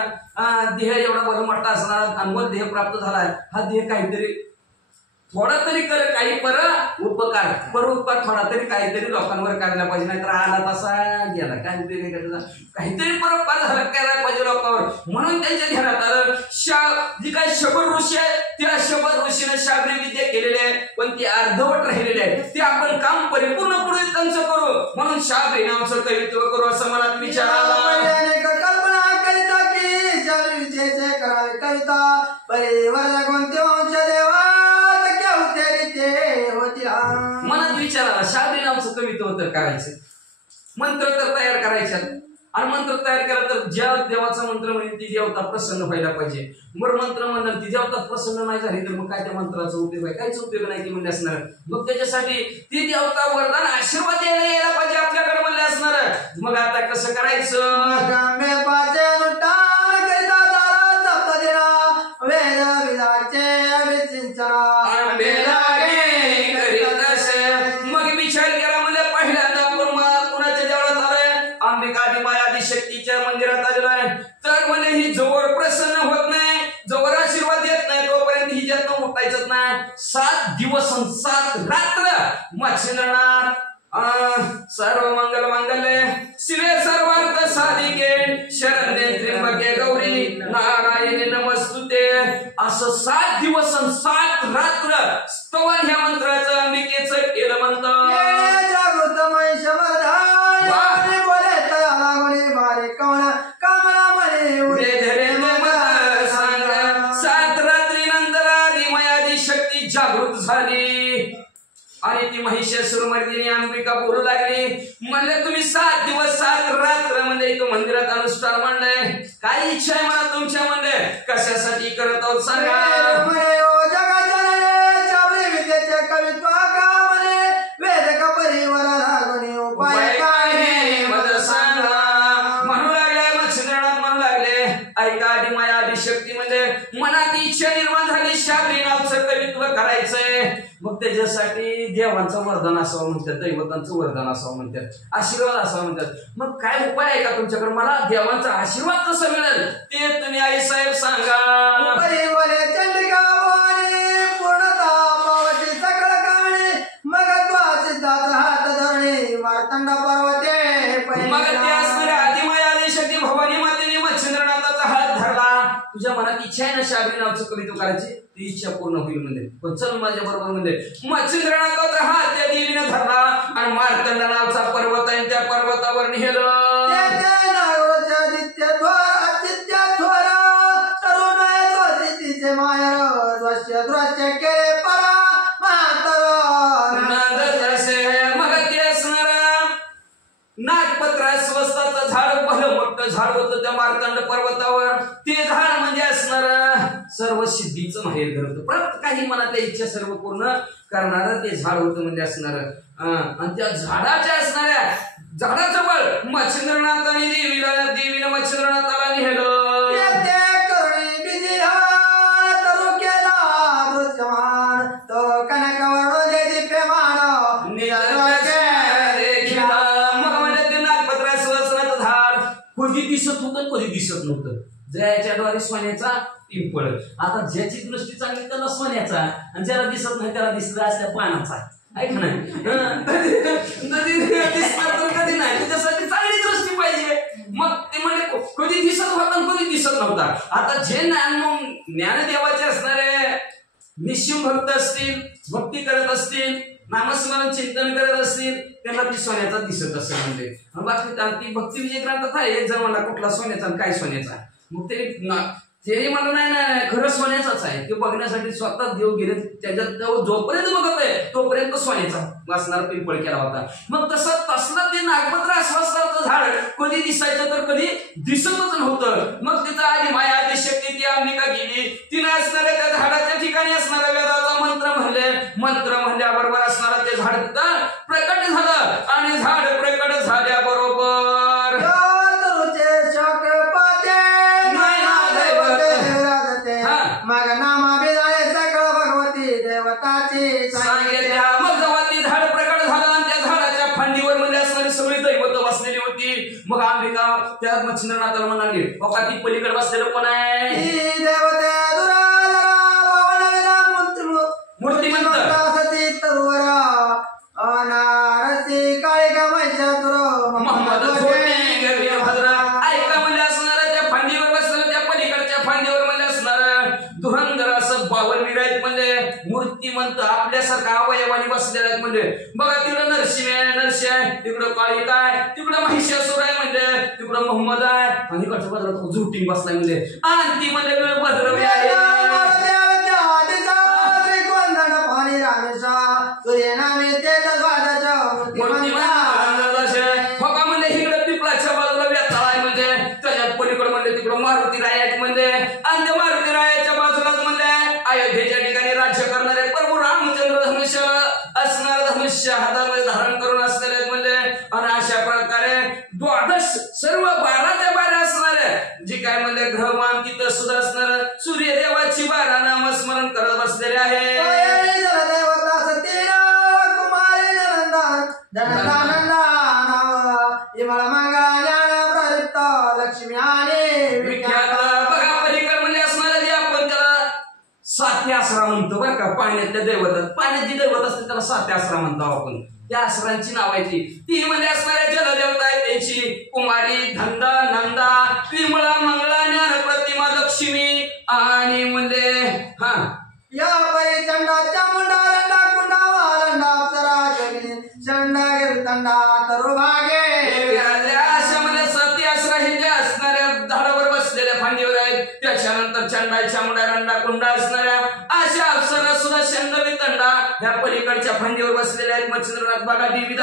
देह एवढा बरं मोठा असणार अनमोल देह प्राप्त झालाय. हा देह काहीतरी थोडा तरी कर, काही पर उपकार थोडा तरी काहीतरी लोकांवर करायला पाहिजे. नाहीतर आला तसा गेला काय उपयोग आहे? काहीतरी परोपकार झाला करायला पाहिजे लोकांवर. म्हणून त्यांच्या ध्यानात आलं जी काय शबर ऋषी आहे त्या शबर ऋषीने शाबरी विद्या केलेली आहे पण ती अर्धवट राहिलेली आहे. ते आपण काम परिपूर्ण पुढे त्यांचं करू म्हणून शाबरी नामचं कवित्व करू असं मनात विचार आला. मनात विचार आला शाबरी नामचं कवित्व तर करायचं, मंत्र तर तयार करायचे आणि मंत्र तयार केला तर ज्या देवाचा मंत्र म्हणेल ती देवता प्रसन्न व्हायला पाहिजे. मग मंत्र म्हणणार ती देवता प्रसन्न नाही झाली तर मग काय त्या मंत्राचा उपयोग आहे? काहीच उपयोग नाही ती म्हणले असणार. मग त्याच्यासाठी ती देवता वरदान आशीर्वाद यायला पाहिजे आपल्याकडे म्हणले असणार. मग आता कसं करायचं? मग विचार केला म्हणजे पहिल्यांदा आपण कुणाच्या देवळात आलोय? अंबिका आदी माया आदी शक्तीच्या मंदिरात आलेलो आहे. तर म्हणजे ही जोवर प्रसन्न होत नाही, जोवर आशीर्वाद येत नाही तोपर्यंत ही ज्यातनं उठायचं नाही. 7 दिवस 7 रात्र मच्छिंद्रनाथ सर्व मंगल मांगल्ये शिवे सर्वार्थ साधिके शरण्ये त्र्यंबके गौरी नारायणी नमस्तुते असं 7 दिवस 7 रात्र स्तवन ह्या मंत्राचं अंबिकेचं केलं म्हणतं. जागृत झाली आणि ती महिषासुरमर्दिनी अंबिका बोलू लागली. म्हणले तुम्ही 7 दिवस 7 रात्र म्हणजे इथं मंदिरात अनुष्ठान म्हणलंय, काय इच्छा आहे मला तुमच्या म्हणले कशासाठी करत आहोत सांगा. म्हणू लागले मच्छिंद्रनाथ म्हणू लागले ऐका आधी माया आधी शक्ती म्हणजे मनात इच्छा निर्माण झाली शाबरी नावचं कवित्व करायचंय. मग त्याच्यासाठी देवांचं वरदान असावं म्हणतात, दैवतांचं वरदान असावं म्हणतात, आशीर्वाद असावं म्हणतात. मग काय उपाय आहे का तुमच्याकडे? मला देवांचा आशीर्वाद कसं मिळेल ते तुम्ही आई साहेब सांगा. मग ते असणाऱ्या आदिमाया आदी शक्ती भवानी मातेने मच्छिंद्रनाथाचा हात धरला. तुझ्या मनात इच्छा आहे ना शाबरी नावचं कवित्व करायची, ती इच्छा पूर्ण होईल म्हणजे पण चल माझ्या बरोबर म्हणजे. मच्छिंद्रनाथाचा हात त्या देवीने धरला आणि मार्तंड नावचा पर्वत आहे त्या पर्वतावर नेलं. मग ते असणार नागपत्र स्वस्ताचं झाड भलं मोठं झाड होतं त्या मार्तंड पर्वतावर. ते झाड म्हणजे असणार सर्व सिद्धीचं माहेर धरतं. परत काही मनातल्या इच्छा सर्व पूर्ण करणारं ते झाड होतं म्हणजे असणार. आणि त्या झाडाच्या असणाऱ्या झाडाजवळ मच्छिंद्रनाथाने देवीनं मच्छिंद्रनाथाला नेलं. कधी दिसत होतं कधी दिसत नव्हतं. ज्याच्याद्वारे सोन्याचा पिंपळ. आता ज्याची दृष्टी चांगली त्याला सोन्याचा, आणि ज्याला दिसत नाही त्याला दिसला असल्या पानाचा. ऐक नाही दिसणार तर कधी नाही. त्याच्यासाठी चांगली दृष्टी पाहिजे. मग ते म्हणजे कधी दिसत होता कधी दिसत नव्हता. आता जे ज्ञानदेवाचे असणारे निश्चिम भक्त असतील, भक्ती करत असतील, नामस्मरण चिंतन करत असतील, त्यांना ती सोन्याचा दिसत असेल. म्हणजे बाकी भक्ती विजय ग्रंथात आहे. एक जण म्हणला कुठला सोन्याचा आणि काय सोन्याचा. मग ते म्हणलं नाही खरं सोन्याचाच आहे. ते बघण्यासाठी स्वतः देव गेले. त्याच्यात जोपर्यंत बघत आहे तोपर्यंत सोन्याचा वासणारा पिंपळ केला होता. मग तसलं ते नागपत्र आश्वासनाचं झाड कधी दिसायचं तर कधी दिसतच नव्हतं. मग तिथं आधी माया आधी शक्ती ती अंबिका गेली. तिने असणाऱ्या त्या झाडाच्या ठिकाणी असणारा वेदाचा मंत्र म्हणल्याबरोबर असणारा ते झाड तिथं प्रकट झालं. आणि झाड प्रकट झाल्याबरोबर मग अंबिका त्या मच्छिंद्रनाथाला म्हणाली, बघा ती पलीकडे बसलेलं कोण आहे? मूर्तिमंत मोहम्मद भद्रा. ऐका म्हणजे असणार त्या फांदीवर बसलेलं, त्या पलीकडच्या फांदीवर म्हणजे असणार धुरंधर असं 52 विराईत म्हणजे मूर्तिमंत आपल्यासारखा अवयवानी बसलेला आहेत. म्हणजे बघा तिकडं नरसिंह आहे, तिकडं काळी काय, तिकडं महिषासूर आहे, म्हणजे तिकडं मोहम्मद आहे, आणि इकडच्या बाजूला झुटीन बसलाय म्हणजे. आणि ती म्हणजे भद्रवी आहे. म्हणजे इकडं पिपळाच्या बाजूला व्यताळ आहे, म्हणजे त्याच्यात पलीकडे म्हणजे तिकडं मारुती राय आहेत म्हणजे. आणि त्या मारुती रायाच्या बाजूलाच म्हणजे अयोध्येच्या ठिकाणी राज्य करणारे प्रभू रामचंद्र धनुष्य असणारे धनुष्य हातामध्ये धारण करून असलेले आहेत म्हणजे. आणि अशा प्रकारे 12 सर्व 12 असणारे जे काय म्हणजे ग्रहमान तिथं सुद्धा असणार सूर्यदेवाची 12 नामस्मरण करत बसलेले आहे. बघा पलीकड म्हणजे असणार जे आपण त्याला सात्य आसरा म्हणतो बरं का. पाण्यातल्या दैवतात, पाण्यात जी दैवत असते त्याला सात्य आसरा म्हणतो आपण. त्या आसरांची नावायची ती म्हणजे असणाऱ्या जलदेवता आहे त्यांची कुमारी, धंदा, नंदा, विमळा, मंगळा, ज्ञान प्रतिमा, लक्ष्मी आणि म्हणजे या परिचंडा चामुंडा रंडा कुंडा वारंडा अप्सरा जगनी चंडा गिरतंडा तरू भागे. अशा म्हणजे सती आसरा हे ज्या असणाऱ्या झाडावर बसलेल्या फांदीवर आहेत. त्याच्यानंतर चंडा चामुंडा रंडा कुंडा असणाऱ्या अशा अप्सरा सुद्धा शंड वितंडा ह्या पलीकडच्या फांदीवर बसलेल्या आहेत. मच्छिंद्रनाथ बघा देवी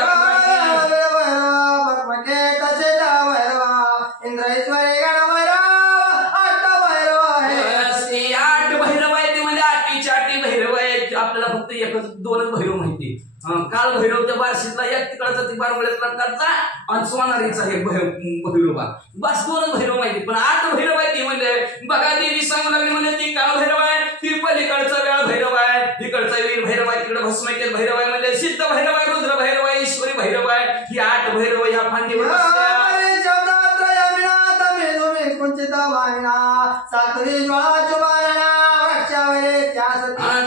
इंद्रेश्वरी गणभैरव 8 भैरव आहेत. ते म्हणजे 8 भैरव आहेत. आपल्याला फक्त 2 भैरव माहिती. काल भैरव त्या बार्शीतला एक तिकडचा ती बारवळ्यातला आणि सोनारीचा हे भैरोबा बस 2 भैरव माहिती. पण 8 भैरव आहे ती म्हणजे बघा देवी सांगू लागली म्हणजे ती काळ भैरव आहे, ती पलीकडचा वेळ भैरव आहे, इकडचा वीर भैरव आहे, तिकडे भस्मकेत भैरव आहे म्हणजे सिद्ध भैरव आहे, रुद्र भैरव आहे, ईश्वरी भैरव आहे. ही 8 भैरव ह्या फांदीवर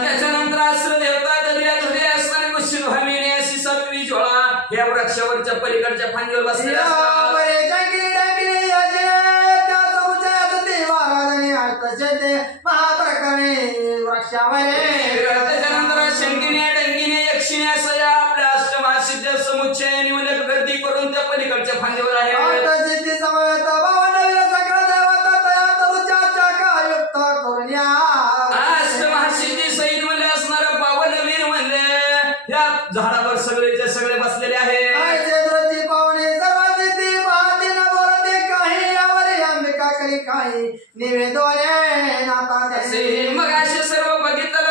त्याच्यानंतर अस्त्र देवता दर्या धुरे असणारे कुशीर भामिनी अशी 7वी ज्वाळा या वृक्षावरच्या पलीकडच्या फांदीवर बसलेल्या त्याच्यानंतर शंकिनी डंगिनी यक्षिणी असं या आपल्या अष्टमहासिद्ध समुच्चय म्हणजे गर्दी करून त्या पलीकडच्या फांदीवर आहे. अष्टमहासिद्धी सहित म्हणजे असणारा 52 वीर म्हणजे या झाडावर सगळेचे सगळे बसलेले आहे. काही निवेदोने नाता असे मग असे सर्व बघितलं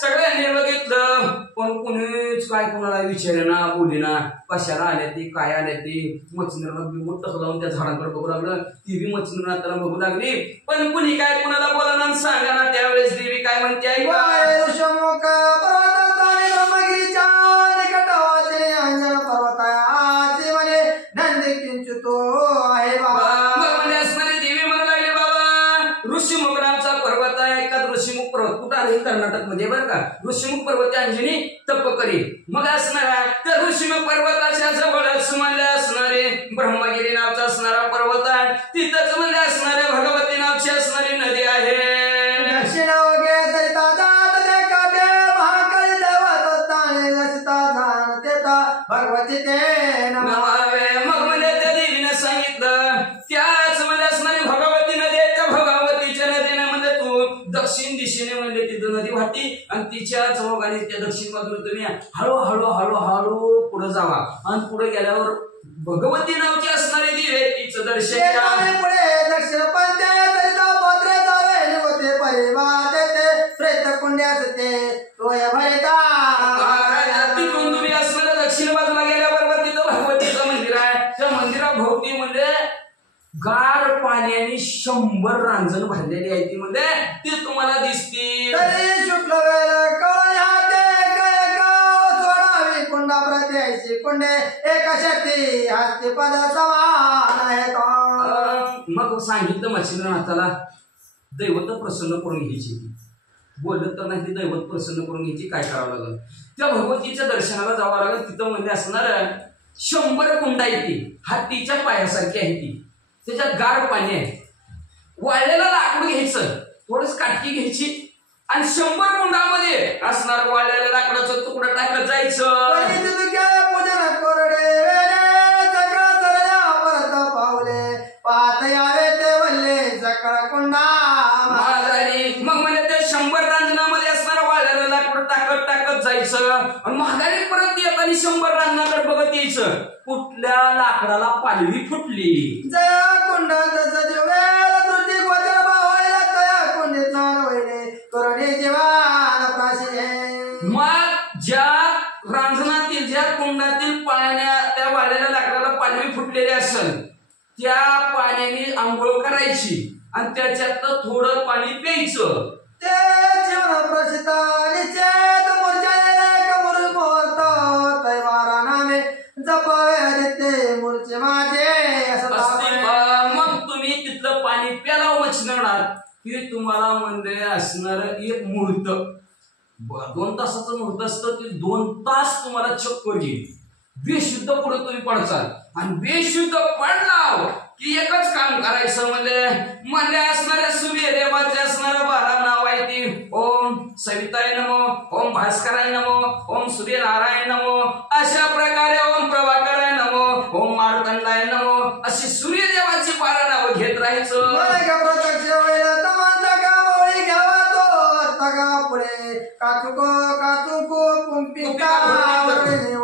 सगळ्यांनी बघितलं पण कुणीच काय कोणाला विचारेना बोलेना कशाला आले ती काय आले ती मच्छिंद्राला बिमोट तसं लावून त्या झाडाकडे बघू लागलं ती बी मच्छिंद्रनाथ त्याला बघू लागली पण कुणी काय कोणाला बोलाना सांगा ना त्यावेळेस देवी काय म्हणते ऐका ऋषमुख पर्वताने ब्रह्मगिरीच्या निकटवाचे अंजन पर्वताचे म्हणे नंदी किंचितो आहे बाबा मग म्हणजे असणारी देवी म्हणू लागली बाबा ऋषीमुख नामचा पर्वत आहे का ऋषीमुख पर्वत कुठं आहे कर्नाटक मध्ये बरं का ऋषीमुख पर्वत अंजनी तप करी मग असणारा त्या ऋषीमुख पर्वताच्या जवळच म्हणले असणारे ब्रह्मगिरी नावचा असणारा पर्वत आहे तिथंच म्हणले असणारे भगवती नावची असणारी नदी आहे दक्षिण वगे सरिता जात ते काटे महाकाळी देवत ताणे रसिता जाण तेता भगवती ते नमावे मग म्हणजे त्या देवीने सांगितलं त्याच म्हणजे असणारी भगवती नदी आहे त्या भगवतीच्या नदीने म्हणजे तू दक्षिण दिशेने म्हणजे तिथं नदी वाहती आणि तिच्याच ओघाने त्या दक्षिण बाजूला तुम्ही हळू पुढे जावा आणि पुढे गेल्यावर भगवती नावची असणारी देवी आहे तिचं दर्शन घ्या पुढे दक्षिण पंथे सरिता पत्रे जावे निवते परिवाते ते प्रेत कुंड्यास ते तोय भरिता तिथून तुम्ही असणाऱ्या दक्षिण बाजूला गेल्याबरोबर तिथं भगवतीचं मंदिर आहे त्या मंदिराभोवती म्हणजे गार पाण्याने 100 रांजण भरलेली आहे ती म्हणजे ती तुम्हाला दिसतील तरी शुक्ल वेळ कळ्या ते गळगाव सोडावी कुंडा प्रत्याशी कुंडे एक शक्ती हस्ती पद समान आहे मग सांगितलं मच्छिंद्रनाथाला दैवत प्रसन्न करून घ्यायची बोलत तर नाही दैवत प्रसन्न करून घ्यायची काय करावं लागलं त्या भगवतीच्या दर्शनाला जावं लागलं तिथं म्हणजे असणार 100 कुंडा आहे ती हत्तीच्या पायासारखी आहे ती त्याच्यात गार पाणी आहे वाळलेलं लाकूड घ्यायचं थोडंच काटकी घ्यायची आणि 100 कुंडामध्ये असणार वाळलेल्या लाकडाचं तुकडं टाकत जायचं पूजन कोरडे वेळे सगळं सरया परत पावले पाहत यावे ते वल्ले सकळ कुंडा मग म्हणजे ते 100 रांजणामध्ये असणार वाळलेलं लाकूड टाकत जायचं आणि महागारी परत येताना 100 रांजणाकडे बघत यायचं कुठल्या लाकडाला पालवी फुटली जया कुंड जसं वेळ तृती गोचर व्हायला तया कुंडीत नारवले करोडे जीवान प्राशी मग ज्या रांजणातील ज्या कुंडातील पाण्या त्या वाळलेल्या लाकडाला पालवी फुटलेली असेल त्या पाण्याने आंघोळ करायची आणि त्याच्यात थोडं पाणी प्यायचं ते जीवन प्रसिद्ध निश्चित मूर्छा मुहूर्त तैवारा नामे जपावे आदित्य मूर्छे माझे मग तुम्ही तिथलं पाणी प्याला मच्छिंद्रनाथ की तुम्हाला म्हणजे असणार एक मुहूर्त 2 तासाचं मुहूर्त असतं ते 2 तास तुम्हाला चक्कर येईल बेशुद्ध पुढे तुम्ही पडचाल आणि बेशुद्ध पडला की एकच काम करायचं म्हणजे असणाऱ्या सूर्यदेवाचे असणारं 12 नाव आहे ती ओम सविताय नमो ओम भास्कराय नमो ओम सूर्यनारायण नमो अशा प्रकारे ओम प्रभाकराय नमो ओम मार्तंडाय नमो अशी सूर्यदेवाची 12 नावं घेत राहायचं प्रत्यक्ष वेळ तमांचा कामोळी घ्यावा तो तगा पुढे काचुको पुंपिका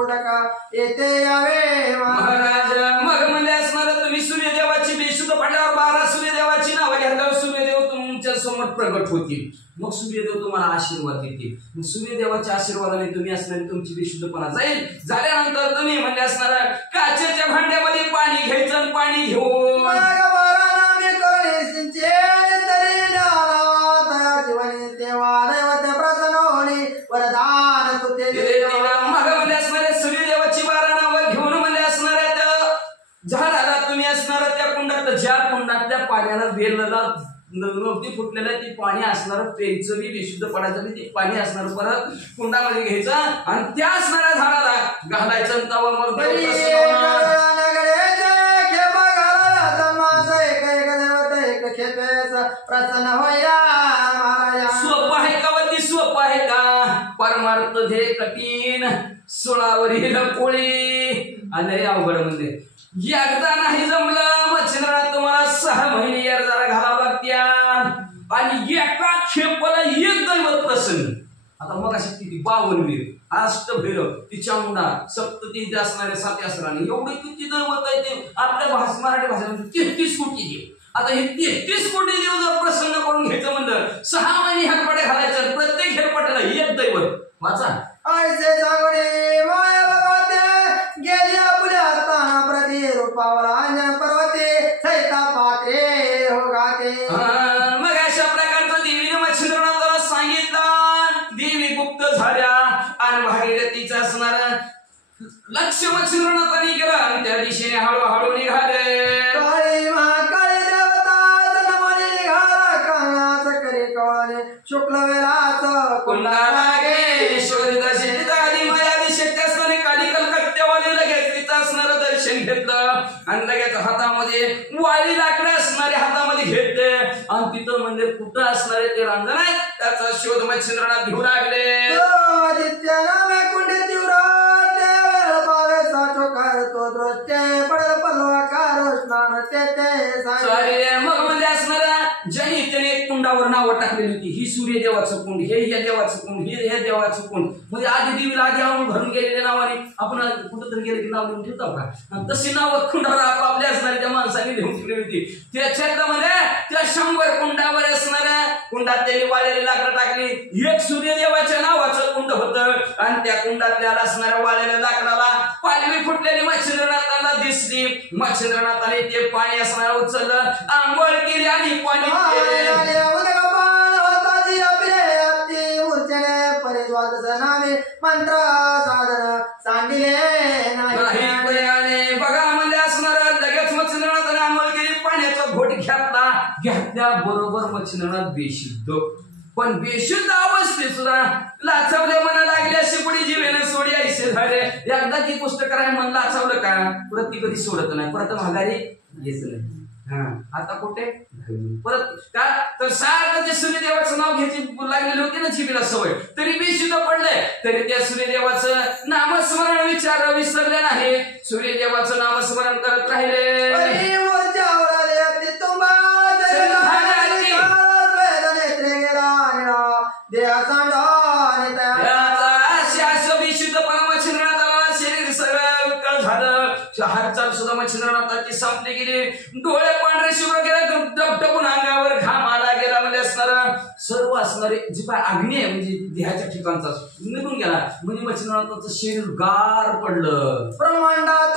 उदका येते यावे महाराज मग म्हणजे असणार तुम्ही सूर्यदेवाची बेशुद्ध पडल्यावर 12 सूर्यदेवाची नावं घेतल्यावर सूर्यदेव तुमच्या समोर प्रगट होतील मग सूर्यदेव तुम्हाला आशीर्वाद देतील मग सूर्यदेवाच्या आशीर्वादाने तुम्ही असणारी तुमची बेशुद्धपणा जाईल झाल्यानंतर तुम्ही म्हणजे असणार काचेच्या भांड्यामध्ये पाणी घ्यायचं आणि पाणी घेऊन वरदान मग म्हणजे असणाऱ्या सूर्यदेवाची 12 नावं घेऊन म्हणजे असणाऱ्या त्या झाडाला तुम्ही असणार त्या कुंडात ज्या कुंडातल्या पाण्याला वेलला नव्हती फुटलेलं ती पाणी असणार प्यायचं बी बेशुद्ध पडायचं ते पाणी असणार परत कुंडामध्ये घ्यायचं आणि त्या असणाऱ्या झाडाला घालायचं तवा मग प्रसन्न होया सोपं आहे का वरती सोपं आहे का परमार्थ ध्येय कठीण सोळावरील पोळी आणि अवघड म्हणजे एकदा नाही जमलं मच्छिंद्रनाथ तुम्हाला 6 महिने जरा घालावं लागत्या आणि एका खेपाला एक दैवत प्रसन्न आता मग अशी किती 52 वीर अष्टभैरव ती चामुंडा सप्तती असणारे 7 असणारे एवढे किती दैवत आहे ते आपल्या मराठी भाषेमध्ये 33 कोटी आता हे 33 कोटी देव जर प्रसन्न करून घ्यायचं म्हणलं 6 महिने हेरपाटे घालायचं प्रत्येक हेरपाट्याला एक दैवत वाचा ऐसे जागणे माया भगवते गेली आपल्या ताना प्रति रूपावर अंजन पर्वते सैता पात्रे हो गाते. मग अशा प्रकारचं देवीने मच्छिंद्रनाथाला सांगितलं. देवी गुप्त झाल्या आणि भागीरथीचं असणार लक्ष मच्छिंद्रनाथाने केलं आणि त्या दिशेने हळूहळू निघाले. काळी महाकाळी देवता जन्मली निघाला कानाच करे कवाले शुक्ल वेळाच कुंडा लागे शोधित शेतीचा आधी मायादी शक्ती असणारी काली कलकत्त्यावाले लगेच तिचं असणारं दर्शन घेतलं आणि लगेच हातामध्ये वाळी लाकडं असणारे हातामध्ये घेतले आणि तिथं म्हणजे कुठं असणारे ते रांजण आहेत त्याचा शोध मच्छिंद्रनाथ घेऊ लागले. आदित्य नामे कुंडे तीव्र पावे साठो करतो दृष्टे पडल पलवाकार स्नान ते सॉरी मग म्हणजे असणारा ज्यांनी त्याने कुंडावर नावं टाकलेली होती ही सूर्यदेवाचं कुंड हे या देवाचं कुंड हे देवाचं कुंड म्हणजे आधी देवीला आधी आणून भरून गेलेल्या नावाने आपण कुठंतरी गेले की नाव लिहून ठेवतो का तशी नावं कुंडावर आपापल्या असणाऱ्या त्या माणसाने लिहून ठेवली होती. त्याच्यात म्हणजे त्या 100 कुंडावर असणाऱ्या कुंडात त्यांनी वाळलेली लाकडं टाकली. एक सूर्यदेवाच्या नावाचं कुंड होतं आणि त्या कुंडातल्या असणाऱ्या वाळलेल्या लाकडाला पालवी फुटलेली मच्छिंद्रनाथाला दिसली. मच्छिंद्रनाथाने ते पाणी असणारं उचललं आंघोळ केली आणि पाणी मंत्र साधन सांडिले नाही. बघा म्हणजे असणार लगेच मच्छिंद्रनाथाने आंघोळ केली पाण्याचा घोट घेतल्या बरोबर मच्छिंद्रनाथ बेशुद्ध पण बेशुद्ध अवस्थेत सुद्धा लाचवले म्हणा लागले अशी पुढे जीवेने सोडी ऐसे झाले. एकदा ती पुस्तक करायला मन लाचवलं का परत ती कधी सोडत नाही परत माघारी घेत नाही. आता कुठे परत का तर सारखं ते सूर्यदेवाचं नाव घ्यायची लागलेली होती ना जीवीला सवय तरी बेशुद्ध पडलंय तरी त्या सूर्यदेवाचं नामस्मरण विसरले नाही. सूर्यदेवाचं नामस्मरण करत राहिले. शरीर सगळं विकळ झालं हालचाल सुद्धा मच्छिंद्रनाथाची संपली गेली. डोळे पांढरे शुभ्र गेला डबडबून अंगावर घाम आला गेला म्हणजे असणारा सर्व असणारे जी काय अग्नी आहे म्हणजे देहाच्या ठिकाणचा निघून गेला म्हणजे मच्छिंद्रनाथाचं शरीर गार पडलं. ब्रह्मांडात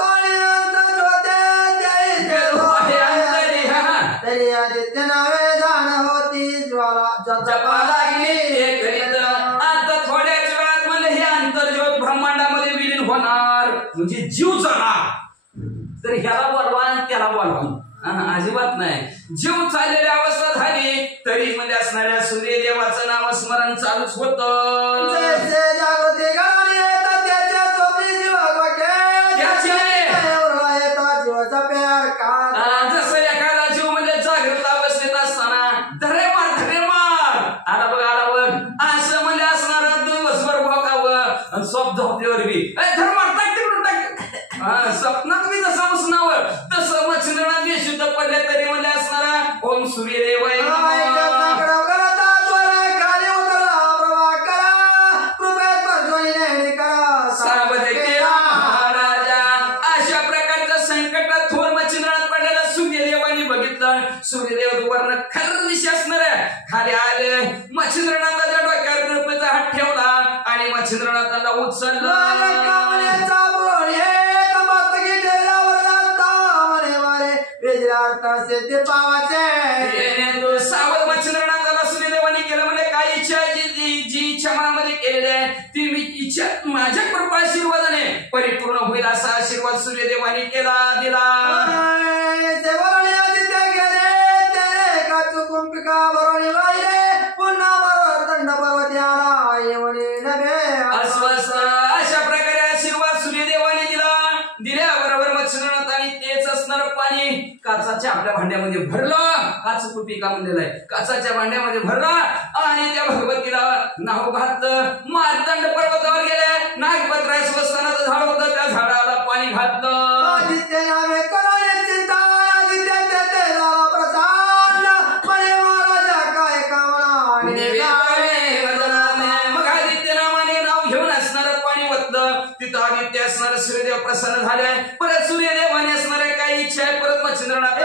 आदित्य नावे जाण होती ज्वाला जपा लागली. आता थोड्याच वेळात म्हणजे हे अंतर्ज्योत ब्रह्मांडामध्ये विलीन होणार म्हणजे जीव जाणार. तर ह्याला बोलवा आणि त्याला बोलवा अजिबात नाही. जीव चाललेली अवस्था झाली तरी म्हणजे असणाऱ्या सूर्यदेवाचं नामस्मरण चालूच होतं. जसं एखादा जीव म्हणजे जागृत अवस्थेत असताना धरे मार आला बघ असं म्हणजे असणारा दिवसभर भोगावं स्वप्न झोपल्यावर बी धर्मार टाक तिकडून टाक स्वप्नात मी जसं उसनावं तसं मच्छिंद्रनाथ बेशुद्ध पडले तरी म्हणजे असणारा ओम सूर्यदेव सूर्यदेव वर्ण खरनिशी असणार खाली आले मच्छिंद्रनाथाच्या डोक्यावर कृपेचा हात ठेवला आणि मच्छिंद्रनाथाला उचललं. सावध मच्छिंद्रनाथाला सूर्यदेवाने केलं म्हणजे काही इच्छा जी इच्छा मनामध्ये केलेली आहे ती इच्छा माझ्या कृपा आशीर्वादाने परिपूर्ण होईल असा आशीर्वाद सूर्यदेवाने केला दिला. अशा प्रकारे आशीर्वाद सूर्यदेवाने दिल्याबरोबर मच्छिंद्रनाथाने तेच असणार पाणी काचाच्या आपल्या भांड्यामध्ये भरलं. काच कुपिका म्हणलेलं आहे काचाच्या भांड्यामध्ये भरलं आणि त्या भगवतीला नाव घातलं. मार्तंड पर्वतावर गेले नागपत्रा स्वस्थानाचं झाड होतं त्या झाडाला पाणी घातलं. तिथं आदित्य असणार सूर्यदेव प्रसन्न झाले. परत सूर्यदेवाने असणारे काही इच्छा आहे परत मच्छिंद्रनाथ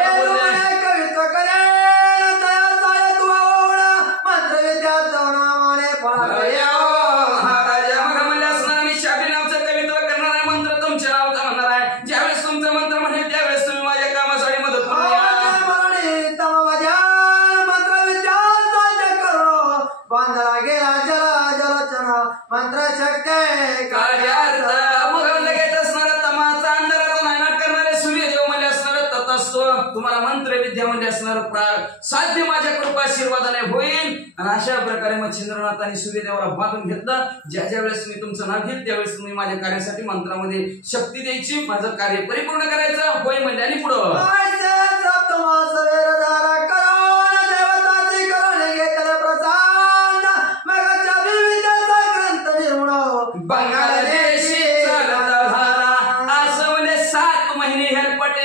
असतो तुम्हाला मंत्रविद्या म्हणजे असणार साध्य माझ्या कृपा आशीर्वादाने होईल. आणि अशा प्रकारे मच्छिंद्रनाथांनी सूर्यदेवाला बांधून घेतलं. ज्या ज्या वेळेस मी तुमचं नाव घेत त्यावेळेस तुम्ही माझ्या कार्यासाठी मंत्रामध्ये शक्ती द्यायची, माझं कार्य परिपूर्ण करायचं. होय म्हणजे आणि पुढं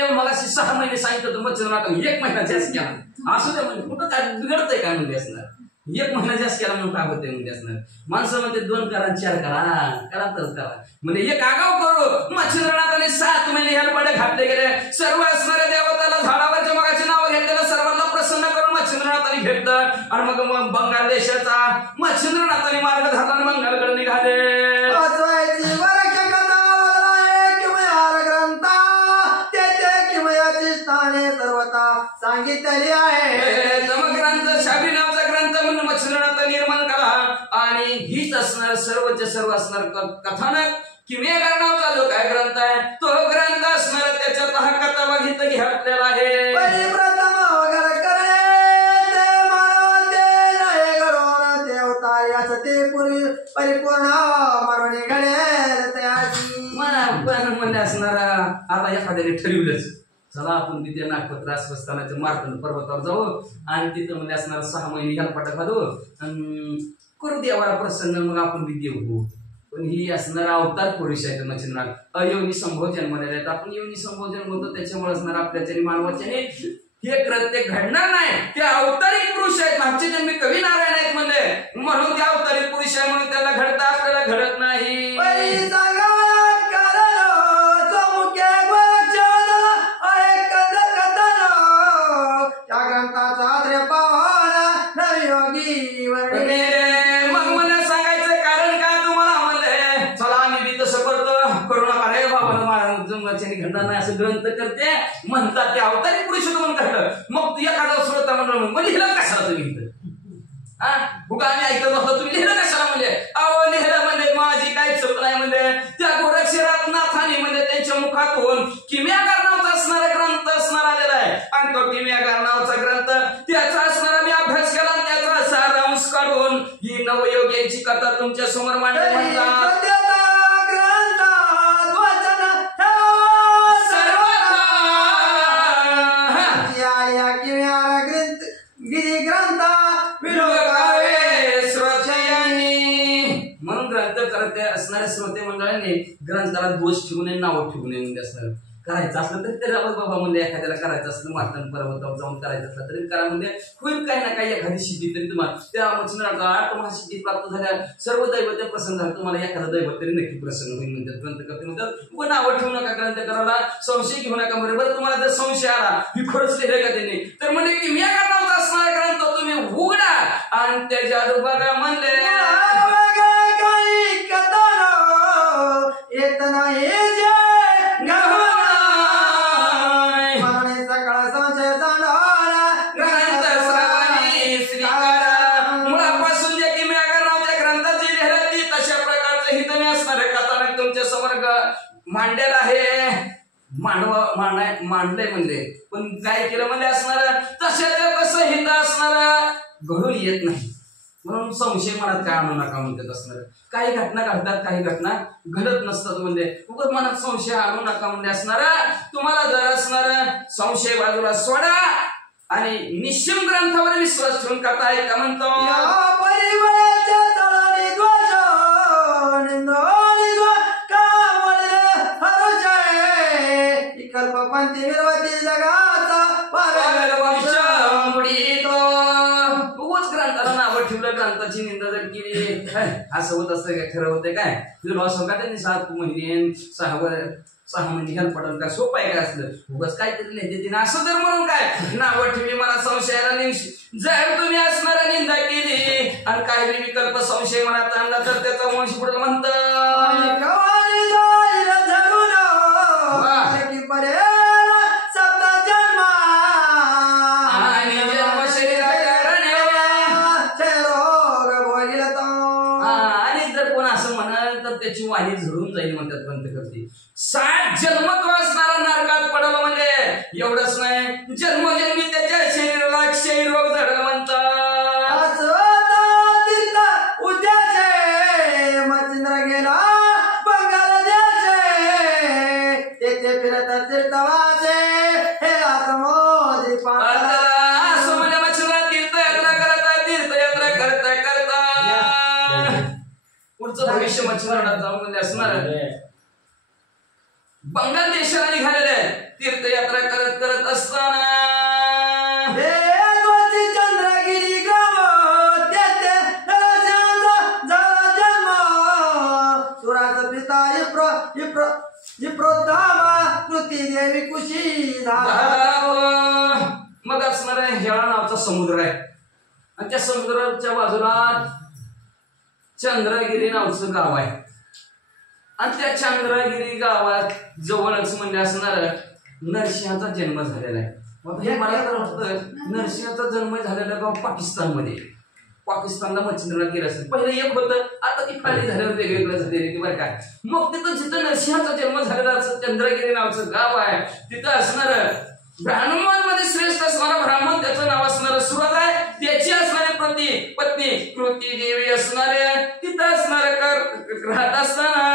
मला 6 महिने सांगितलं तर मच्छिंद्रनाथांनी 1 महिना जास्त केला. असं ते म्हणजे कुठं काय बिघडतंय काय म्हणजे असणार. 1 महिना जास्त केला म्हणून काय होतंय म्हणजे असणार. माणसं म्हणते 2 करा 4 करा तर करा म्हणजे एक आगाव करू. मच्छिंद्रनाथाने 7 महिने हेलपाटे घातले गेले. सर्व असणाऱ्या देवताला झाडावरच्या मगाचे नाव घेतलेलं सर्वांना प्रसन्न करून मच्छिंद्रनाथांनी घेतलं. आणि मग बंगाल देशाचा मच्छिंद्रनाथांनी मार्ग धरला आणि बंगालकडे निघाले. सांगितले आहे ग्रंथ शाबी नावाचा ग्रंथ म्हणून मच्छिंद्रनाथ निर्माण करा. आणि हीच असणार सर्वचे सर्व असणार कथानक. किमयागार नावाचा जो काय ग्रंथ आहे तो ग्रंथ असणार त्याच्यात हा कथा बघितलं की आपल्याला आहे परिप्रथम वगैरे करे ते मानव देवता याच ते परिपूर्ण मरणे घडेल त्याची म्हणजे असणार. आता एखाद्याने ठरवलंच चला आपण तिथे नागपत्र आश्वस्थानाच्या मार्तंड पर्वतावर जाऊ आणि तिथं मध्ये असणार 6 महिने हेलपाटा घालू आणि करू देवाला प्रसन्न मग आपण विद्या होऊ. पण ही असणार अवतार पुरुष आहे मच्छिंद्रनाथ. अयोनी संभव जन्मलेले आहेत. आपण योनी संभव जन्म होतो त्याच्यामुळे असणार आपल्याच्याने मानवाच्याने हे कृत्य घडणार नाही. ते अवतारिक पुरुष आहेत. मागचे जन्मी कवी नारायण आहेत म्हणजे म्हणून ते अवतारिक पुरुष आहे म्हणून त्याला घडता आपल्याला घडत नाही. मग मला सांगायचं कारण काय तुम्हाला म्हणलंय चला आम्ही बी तसं करतो करू नका रे बाबा जंगलाच्या घडणार नाही असं ग्रंथ करते म्हणतात. ते अवतारी पुरुष म्हणून घडलं. मग एखादा श्रोता म्हणून लिहिलं कशाला तुम्ही उगा आम्ही ऐकत बसलो तुम्ही लिहिलं कशाला म्हणजे अहो लिहिलं म्हणजे माझी काही चूक नाही म्हणजे त्या गोरक्षनाथाने म्हणजे त्यांच्या मुखातून किमयागार नावाचा असणारा ग्रंथ असणार आलेला आहे. आणि तो किमयागार नावाचा ग्रंथ त्याचा असणारा मी अभ्यास केला आणि त्याचा सारांश काढून ही नवयोग्यांची कथा तुमच्या समोर मांडली म्हणतात. म्हणून ग्रंथ करत असणाऱ्या श्रोते मंडळाने ग्रंथाला दोष ठेवू नये नाव ठेवू नये म्हणजे असणार. करायचं असलं तरी त्याला बाबा म्हणजे एखाद्याला करायचं असलं मार्तंड पर्वतावर जाऊन करायचं असलं तरी करा म्हणजे होईल काही ना काही एखादी सिद्धी तरी तुम्हाला त्या मच्छिंद्रनाथ 8 महासिद्धी प्राप्त झाल्या. सर्व दैवत प्रसन्न झालं तुम्हाला एखादा दैवत तरी नक्की प्रसन्न होईल म्हणतात. ग्रंथ करते म्हणतात व नावं ठेवू नका ग्रंथ करायला संशय घेऊ नका म्हणजे बरं तुम्हाला जर संशय आला ही खरंच लिहिलं का त्याने तर म्हणजे की मी नावाचा असणारा ग्रंथ तुम्ही उघडा आणि त्याच्या बघा म्हणले येत नाही मांडलेला आहे मांडलंय म्हणजे पण काय केलं म्हणजे असणार तशाच्या कसं हिंद असणार घडून येत नाही. म्हणून संशय मनात काय आणू नका म्हणतात असणार. काही घटना घडतात काही घटना घडत नसतात म्हणजे उगाच मनात संशय आणू नका म्हणजे असणार. तुम्हाला जर असणार संशय बाजूला सोडा आणि निश्चिम ग्रंथावर विश्वास ठेवून कथा ऐका म्हणतो. कल्पपंथी विरोधी जगाचा उगाच ग्रंथाला नाव ठेवलं ग्रंथाची निंदा जर केली असं होत असतं काय खरं होतं काय तुला असं का त्यांनी 7 महिने 6 महिने घ्याल पडल काय सोपं आहे काय असलं उगाच काहीतरी लिहिते तिने असं जर म्हणून काय नाव ठेवली मला संशयाला जर तुम्ही असणारा निंदा केली आणि काही विकल्प संशय मनात आणला तर त्याचा वंश पुढे म्हणतं त्याची वाणी झडून जाईल म्हणतात ग्रंथ करते. 7 जन्म तो असणारा नरकात पडला म्हणजे एवढंच नाही जन्मोजन्मी त्याच्या शरीराला क्षय रोग जडला म्हणतात. असं तीर्थ उद्याचे मच्छिंद्र गेला बंगाल द्याचे तेथे फिरत तीर्थवाचे हे समोदी पाहता. असं म्हणजे मच्छिंद्र तीर्थयात्रा करता पुढचं भविष्य मच्छिंद्रात जाऊन म्हणजे असणार बंगाल देशाला निघालेले आहे. तीर्थयात्रा करत असताना चंद्रगिरी गाव तेथे झाला जन्म सुराचा पिता विप्रोत्तमा कृती देवी कुशी झाला. मग असणार आहे हेळा नावाचा समुद्र आहे आणि त्या समुद्राच्या बाजूला चंद्रगिरी नावाचं गाव आहे आणि त्या चंद्रगिरी गावात जवळच म्हणजे असणार नरसिंहाचा जन्म झालेला आहे. हे मला तर वाटतं नरसिंहाचा जन्म झालेला गाव पाकिस्तानला मच्छिंद्रनाथ गेला असेल. पहिलं एक होतं आता ती फाळणी झाल्यावर वेगवेगळं झालेली ती बरं काय. मग तिथं जिथं नरसिंहाचा जन्म झालेला असं चंद्रगिरी नावाचं गाव आहे तिथं असणार ब्राह्मणांमध्ये श्रेष्ठ असणारा ब्राह्मण त्याचं नाव असणारं सुरत आहे. त्याची असणारी पत्नी कृती देवी असणारे तिथं असणारे राहत असताना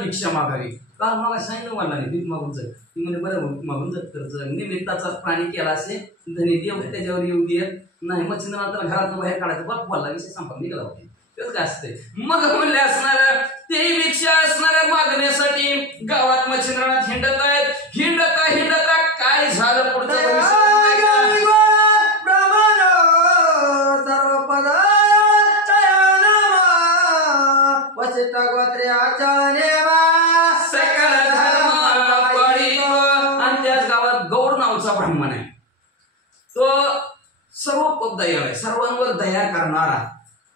भिक्षा मागावी का मला सांगितलं मला नाही भीक मागून जाईल ती म्हणजे बरं मागून जात तर निमित्ताचा प्राणी केला असे धनी देव त्याच्यावर येऊ दे नाही मच्छिंद्रनाथाला घरात बाहेर काढायचं बाप बोलला विषय संपला निघाला होते तेच काय असते. मग म्हणले असणार ते भिक्षा असणाऱ्या मागण्यासाठी गावात मच्छिंद्रनाथ हिंडत आहेत. हिंडता काय झालं पुढचं ब्राह्मण आहे तो सर्व दया आहे सर्वांवर दया करणारा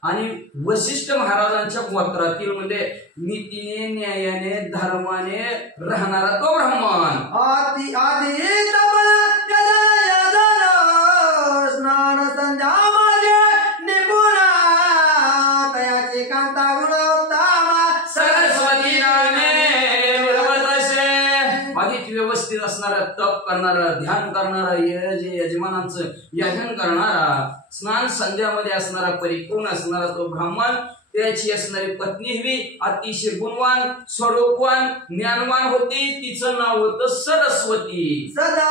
आणि वशिष्ठ महाराजांच्या गोत्रातील म्हणजे नीतीने न्यायाने धर्माने राहणारा तो ब्राह्मण. स्नान संध्या माझे निपुण तयाची कांता गुणोत्तमा सरस्वती नामे व्यवस्थित असणारा तप करणारा ध्यान करणारा यजमानांचं यजन करणारा स्नान संध्यामध्ये असणारा परिपूर्ण असणारा तो ब्राह्मण त्याची असणारी पत्नी हवी अतिशय गुणवान स्वरूपवान ज्ञानवान होती. तिचं नाव होतं सरस्वती. सदा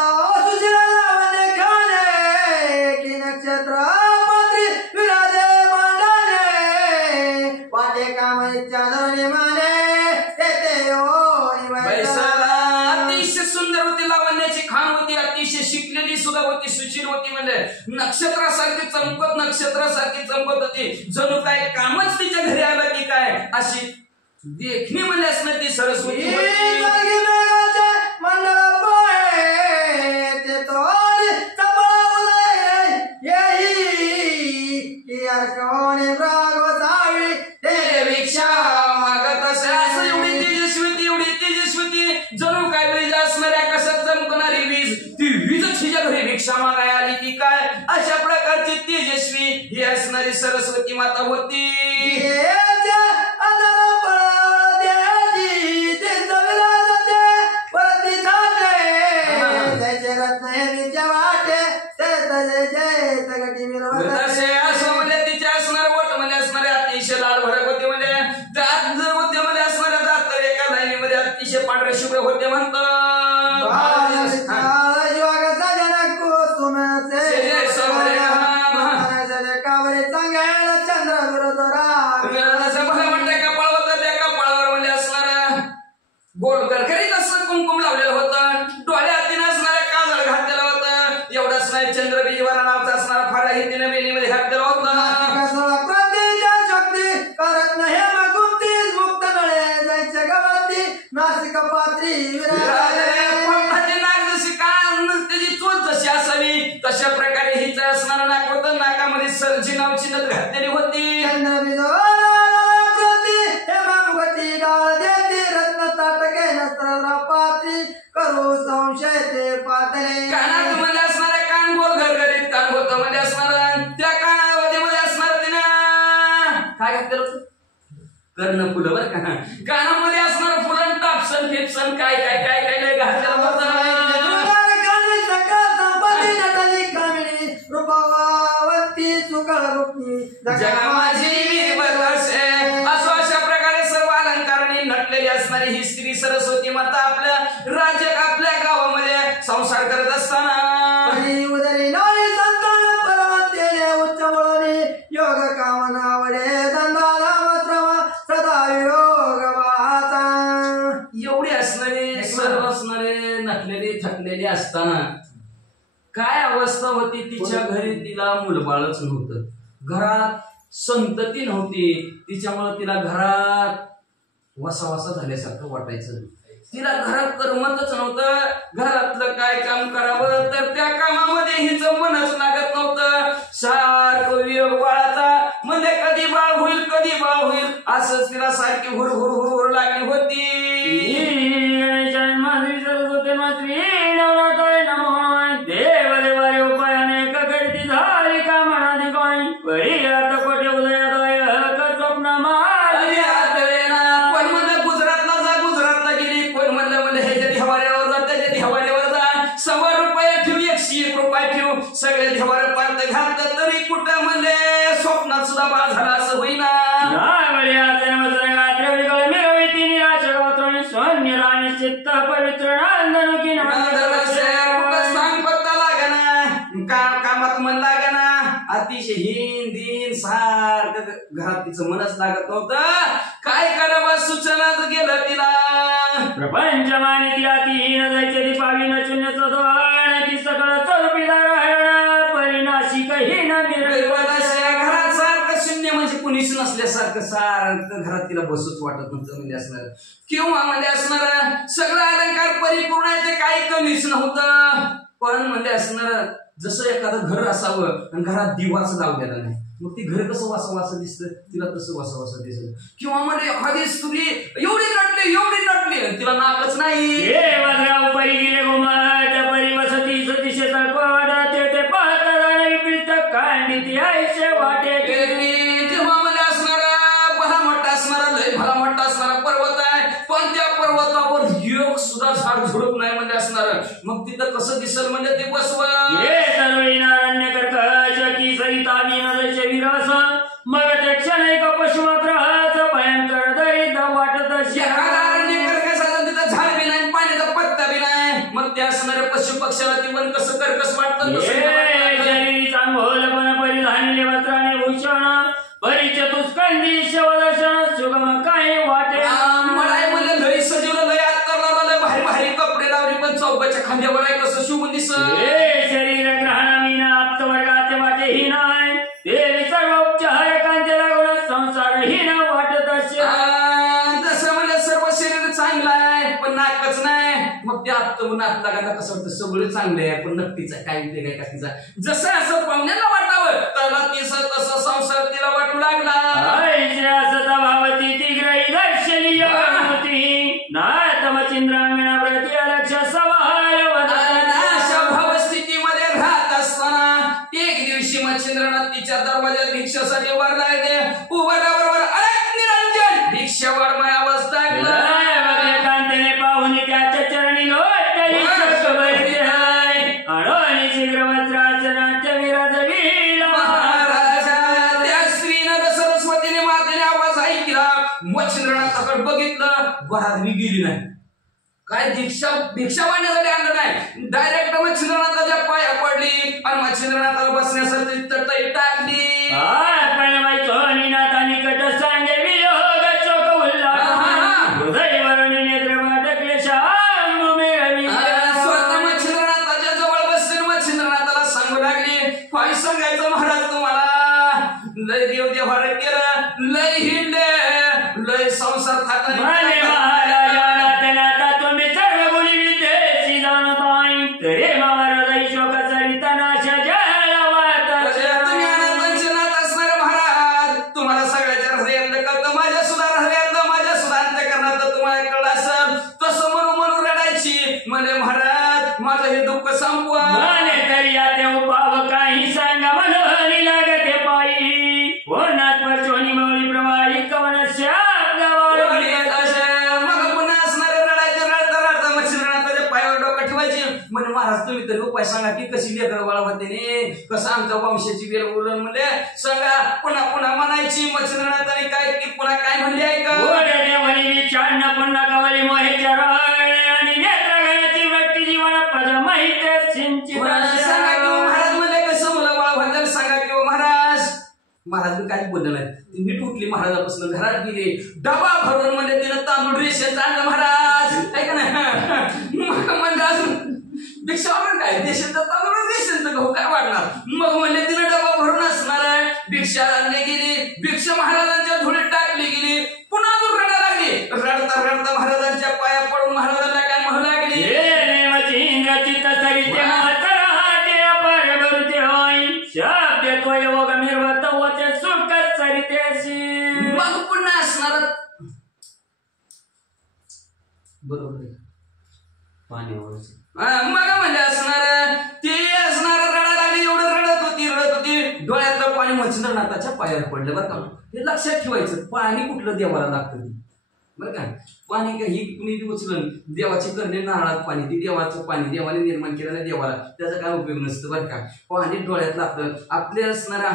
की नक्षत्र पत्री विराजे मांडणे वाटे काम इच्छा धरणे माने अतिशय सुंदर होती लावण्याची खान होती अतिशय शिकलेली सुद्धा होती सुशील होती म्हणजे नक्षत्रासारखी चमकत होती जणू काय कामच तिच्या घरी आलं की काय अशी देखणी म्हणजे असणार ती सरस्वती जणू काय वीज असणाऱ्या कशात चमकणारी वीज ती वीजच हिच्या घरी भिक्षा मागायला आली की काय अशा प्रकारची तेजस्वी ही असणारी सरस्वती माता होती. असं म्हणजे तिच्या असणारे बोट म्हणजे असणारे अतिशय लाल भडक होते म्हणजे दात होते म्हणजे असणाऱ्या दात तर एका लाईनीमध्ये अतिशय पांढरे शुभ्र होते म्हणतात. गोल करकरीत असं कुंकुम लावलेलं होतं डोळ्या हातीनं असणाऱ्या काजळ घातलेलं होतं एवढंच नाही चंद्रबिजीवाला नावचा असणारा फारा ही तिने बेनीमध्ये घातलेला होता. नासिक पात्री नाक जशी कान त्याची चोच जशी असावी तशा प्रकारे हिच असणारं नाक होतं. नाकामध्ये सरजी नावची नथ घातलेली होती. चंद्रबिजो कर्ण फुलं बरं का. कानामध्ये असणार फुलं टापसन फेपसन काय काय काय काय काय घातलेलं होतं. जगा माझी बरसे असं अशा प्रकारे सर्व अलंकाराने नटलेली असणारी ही स्त्री सरस्वती माता आपल्या राज्य आपल्या गावामध्ये संसार करत असताना योग कामनावडे सदा योग एवढे असणारे सर्व असणारे नटलेले थकलेले असताना काय अवस्था होती तिच्या घरी. तिला मुलबाळच नव्हतं, घरात संतती नव्हती. तिच्यामुळे तिला घरात वसावसा झाल्यासारखं वाटायचं. तिला घरात करमतच नव्हतं. घरातलं काय काम करावं तर त्या कामामध्ये हिचं मनच लागत नव्हतं. सारखं वियोग बाळाचा म्हणजे कधी बाळ होईल कधी बाळ होईल असंच तिला सारखी हुर हुर हुर हुर लागली होती. सगळे देवाला पार्थ घातलं तरी कुठं म्हणले स्वप्नात सुद्धा बाळ झाला असं होईना. कामात मन लागना, अतिशय हिंदीन सारखं घरात तिचं मनच लागत नव्हतं. काय करावं सुचनाच गेलं तिला. प्रपंच मानिती अतिहीन जायचे पावी न शून्यचं धोरण की सगळं चौपीदार परिणाशी काही न घरात सारखं शून्य म्हणजे कुणीच नसल्यासारखं सारखं घरात तिला बसूच वाटत नव्हतं म्हणजे असणार किंवा म्हणजे असणार सगळं अलंकार परिपूर्ण आहे ते काही कमीच नव्हतं. पण म्हणजे असणार जसं एखादं घर असावं आणि घरात दिवाच लावलेला नाही मग ती घर कसं वासावासं दिसतं तिला तसं वासावासं दिसत. किंवा म्हणजे एखादी स्त्री एवढी नटली तिला नाकच नाही. परी गेले गोमाच्या परी वसती सतीशेचा कोवाडा ते पाहता कांडी आईचे वाटे जेव्हा मध्ये असणारा भला मोठा असणारा लय भला मोठा असणारा पर्वत आहे पण त्या पर्वतावर योग सुद्धा झाड झुडप नाही म्हणजे असणार. मग तिथं कसं दिसल म्हणजे ते बसवं मग ते क्षण एक पशुमात्र भयंकर दैद वाटत तिथं झाड बी नाही पाण्याचा पत्ता बी नाही. मग त्या असणाऱ्या पशु पक्षाला ती पण कसं करकस वाटतं. चांगोलपण परिधानले वस्त्राने भूषण परी चतुष्कंदी शिवदर्शन सुगम काय वाटे मला म्हणजे लय सजीवलं लय आत्ता लय भारी भारी कपडे लावले पण चौकाच्या खांद्यावर आहे कसं शुभ दिसत. शरीर ग्रहण मीना आप्त वर्गाचे वाटे ही नाही देवी सर्व उपचार कांते लागून संसार ही न वाटत असे. जसं म्हणजे सर्व शरीर चांगलं आहे पण नाकच नाही. मग ते आप्त नाक लागायला कसं वाटतं सगळं चांगलं आहे पण नक्कीच काय उपयोग आहे का तिचा. जसं असं पाहुण्याला वाटावं त्याला तिसं तसं संसार तिला वाटू लागला. सता भावती ती ग्रही दर्शनीय होती नातम चिंद्रांगणा प्रति लक्ष सवाल अशा भावस्थितीमध्ये राहत असताना एक दिवशी मच्छिंद्रनाथ तिच्या दरवाजात भिक्षासाठी उभारला. उभारल्याबरोबर अरे निरंजन भिक्षावर माय अवस्था कांतेने पाहून त्याच्या चरणी लोटली अडोणीची ग्रवत्राचनाच्या विराजवीला त्या स्त्रीनं सरस्वतीने मातेने आवाज ऐकला. मच्छिंद्रनाथाकडे बघितलं घरात मी गेली नाही काय भिक्षा मागण्यासाठी आणलं नाही. डायरेक्ट मच्छिंद्रनाथाच्या पाया पडली आणि मच्छिंद्रनाथाला बसण्यासाठी तटई टाकली. स्वतः मच्छिंद्रनाथाच्या जवळ बसले मच्छिंद्रनाथाला सांगू लागली काय सांगायचं महाराज तुम्हाला लय देव देवार केलं लय हिंडे लय संसार तुम्हाला सगळ्याच्या हृदयातलं कळतं माझ्या सुद्धा हृदयातलं माझ्या सुद्धा अंतःकरणातलं तुम्हाला कळलं असेल तसं म्हणून रडायची म्हणे महाराज माझं हे दुःख संपवा. तरी आता उपाव काही सांगा म्हणून लागते पायी कोणात पचोनी मौली प्रवाही कवन शाप बघा सांगा की कशी लेकर बाळ होते ने कसं आमच्या वंशाची वेळ बोलून म्हणले सांगा पुन्हा पुन्हा म्हणायची मच्छिंद्रनाथ आणि काय की पुन्हा काय म्हणले ऐका पुन्हा कवली मोहेच्या आणि नेत्रगणाची व्यक्ती जीवनपद माहित सिंचित सांगा की महाराज म्हणले कसं मुलं बाळ होतं सांगा की महाराज महाराज काही बोललं नाही ती नीट उठली महाराजापासून घरात गेली डबा भरून म्हणजे तिनं तांदूळ रेशन आणलं महाराज ऐका ना म्हणजे अजून भिक्षावर काय देशाचा तांदूळ रेशनचं गहू काय वाढणार मग म्हणजे तिनं डबा भरून असणार आहे भिक्षा आणली गेली भिक्षा महाराजांच्या धुळीत टाकली गेली पुन्हा दूर रडा लागली रडता रडता महाराजांच्या पाया पडून महाराजांना काय म्हणू लागली मग पुन्हा असणार बरोबर मग म्हणजे असणार ते असणार रडा लागली एवढं रडत होती डोळ्यातलं पाणी मच्छिंद्रनाथाच्या पायावर पडलं बरं का हे लक्षात ठेवायचं पाणी कुठलं देवाला लागतं बरं का पाणी का ही कुणी उचलून देवाची करणे नारळात पाणी ती देवाचं पाणी देवाने निर्माण केलेलं देवाला त्याचा काय उपयोग नसतं बरं का पाणी डोळ्यात लागतं आपले असणारा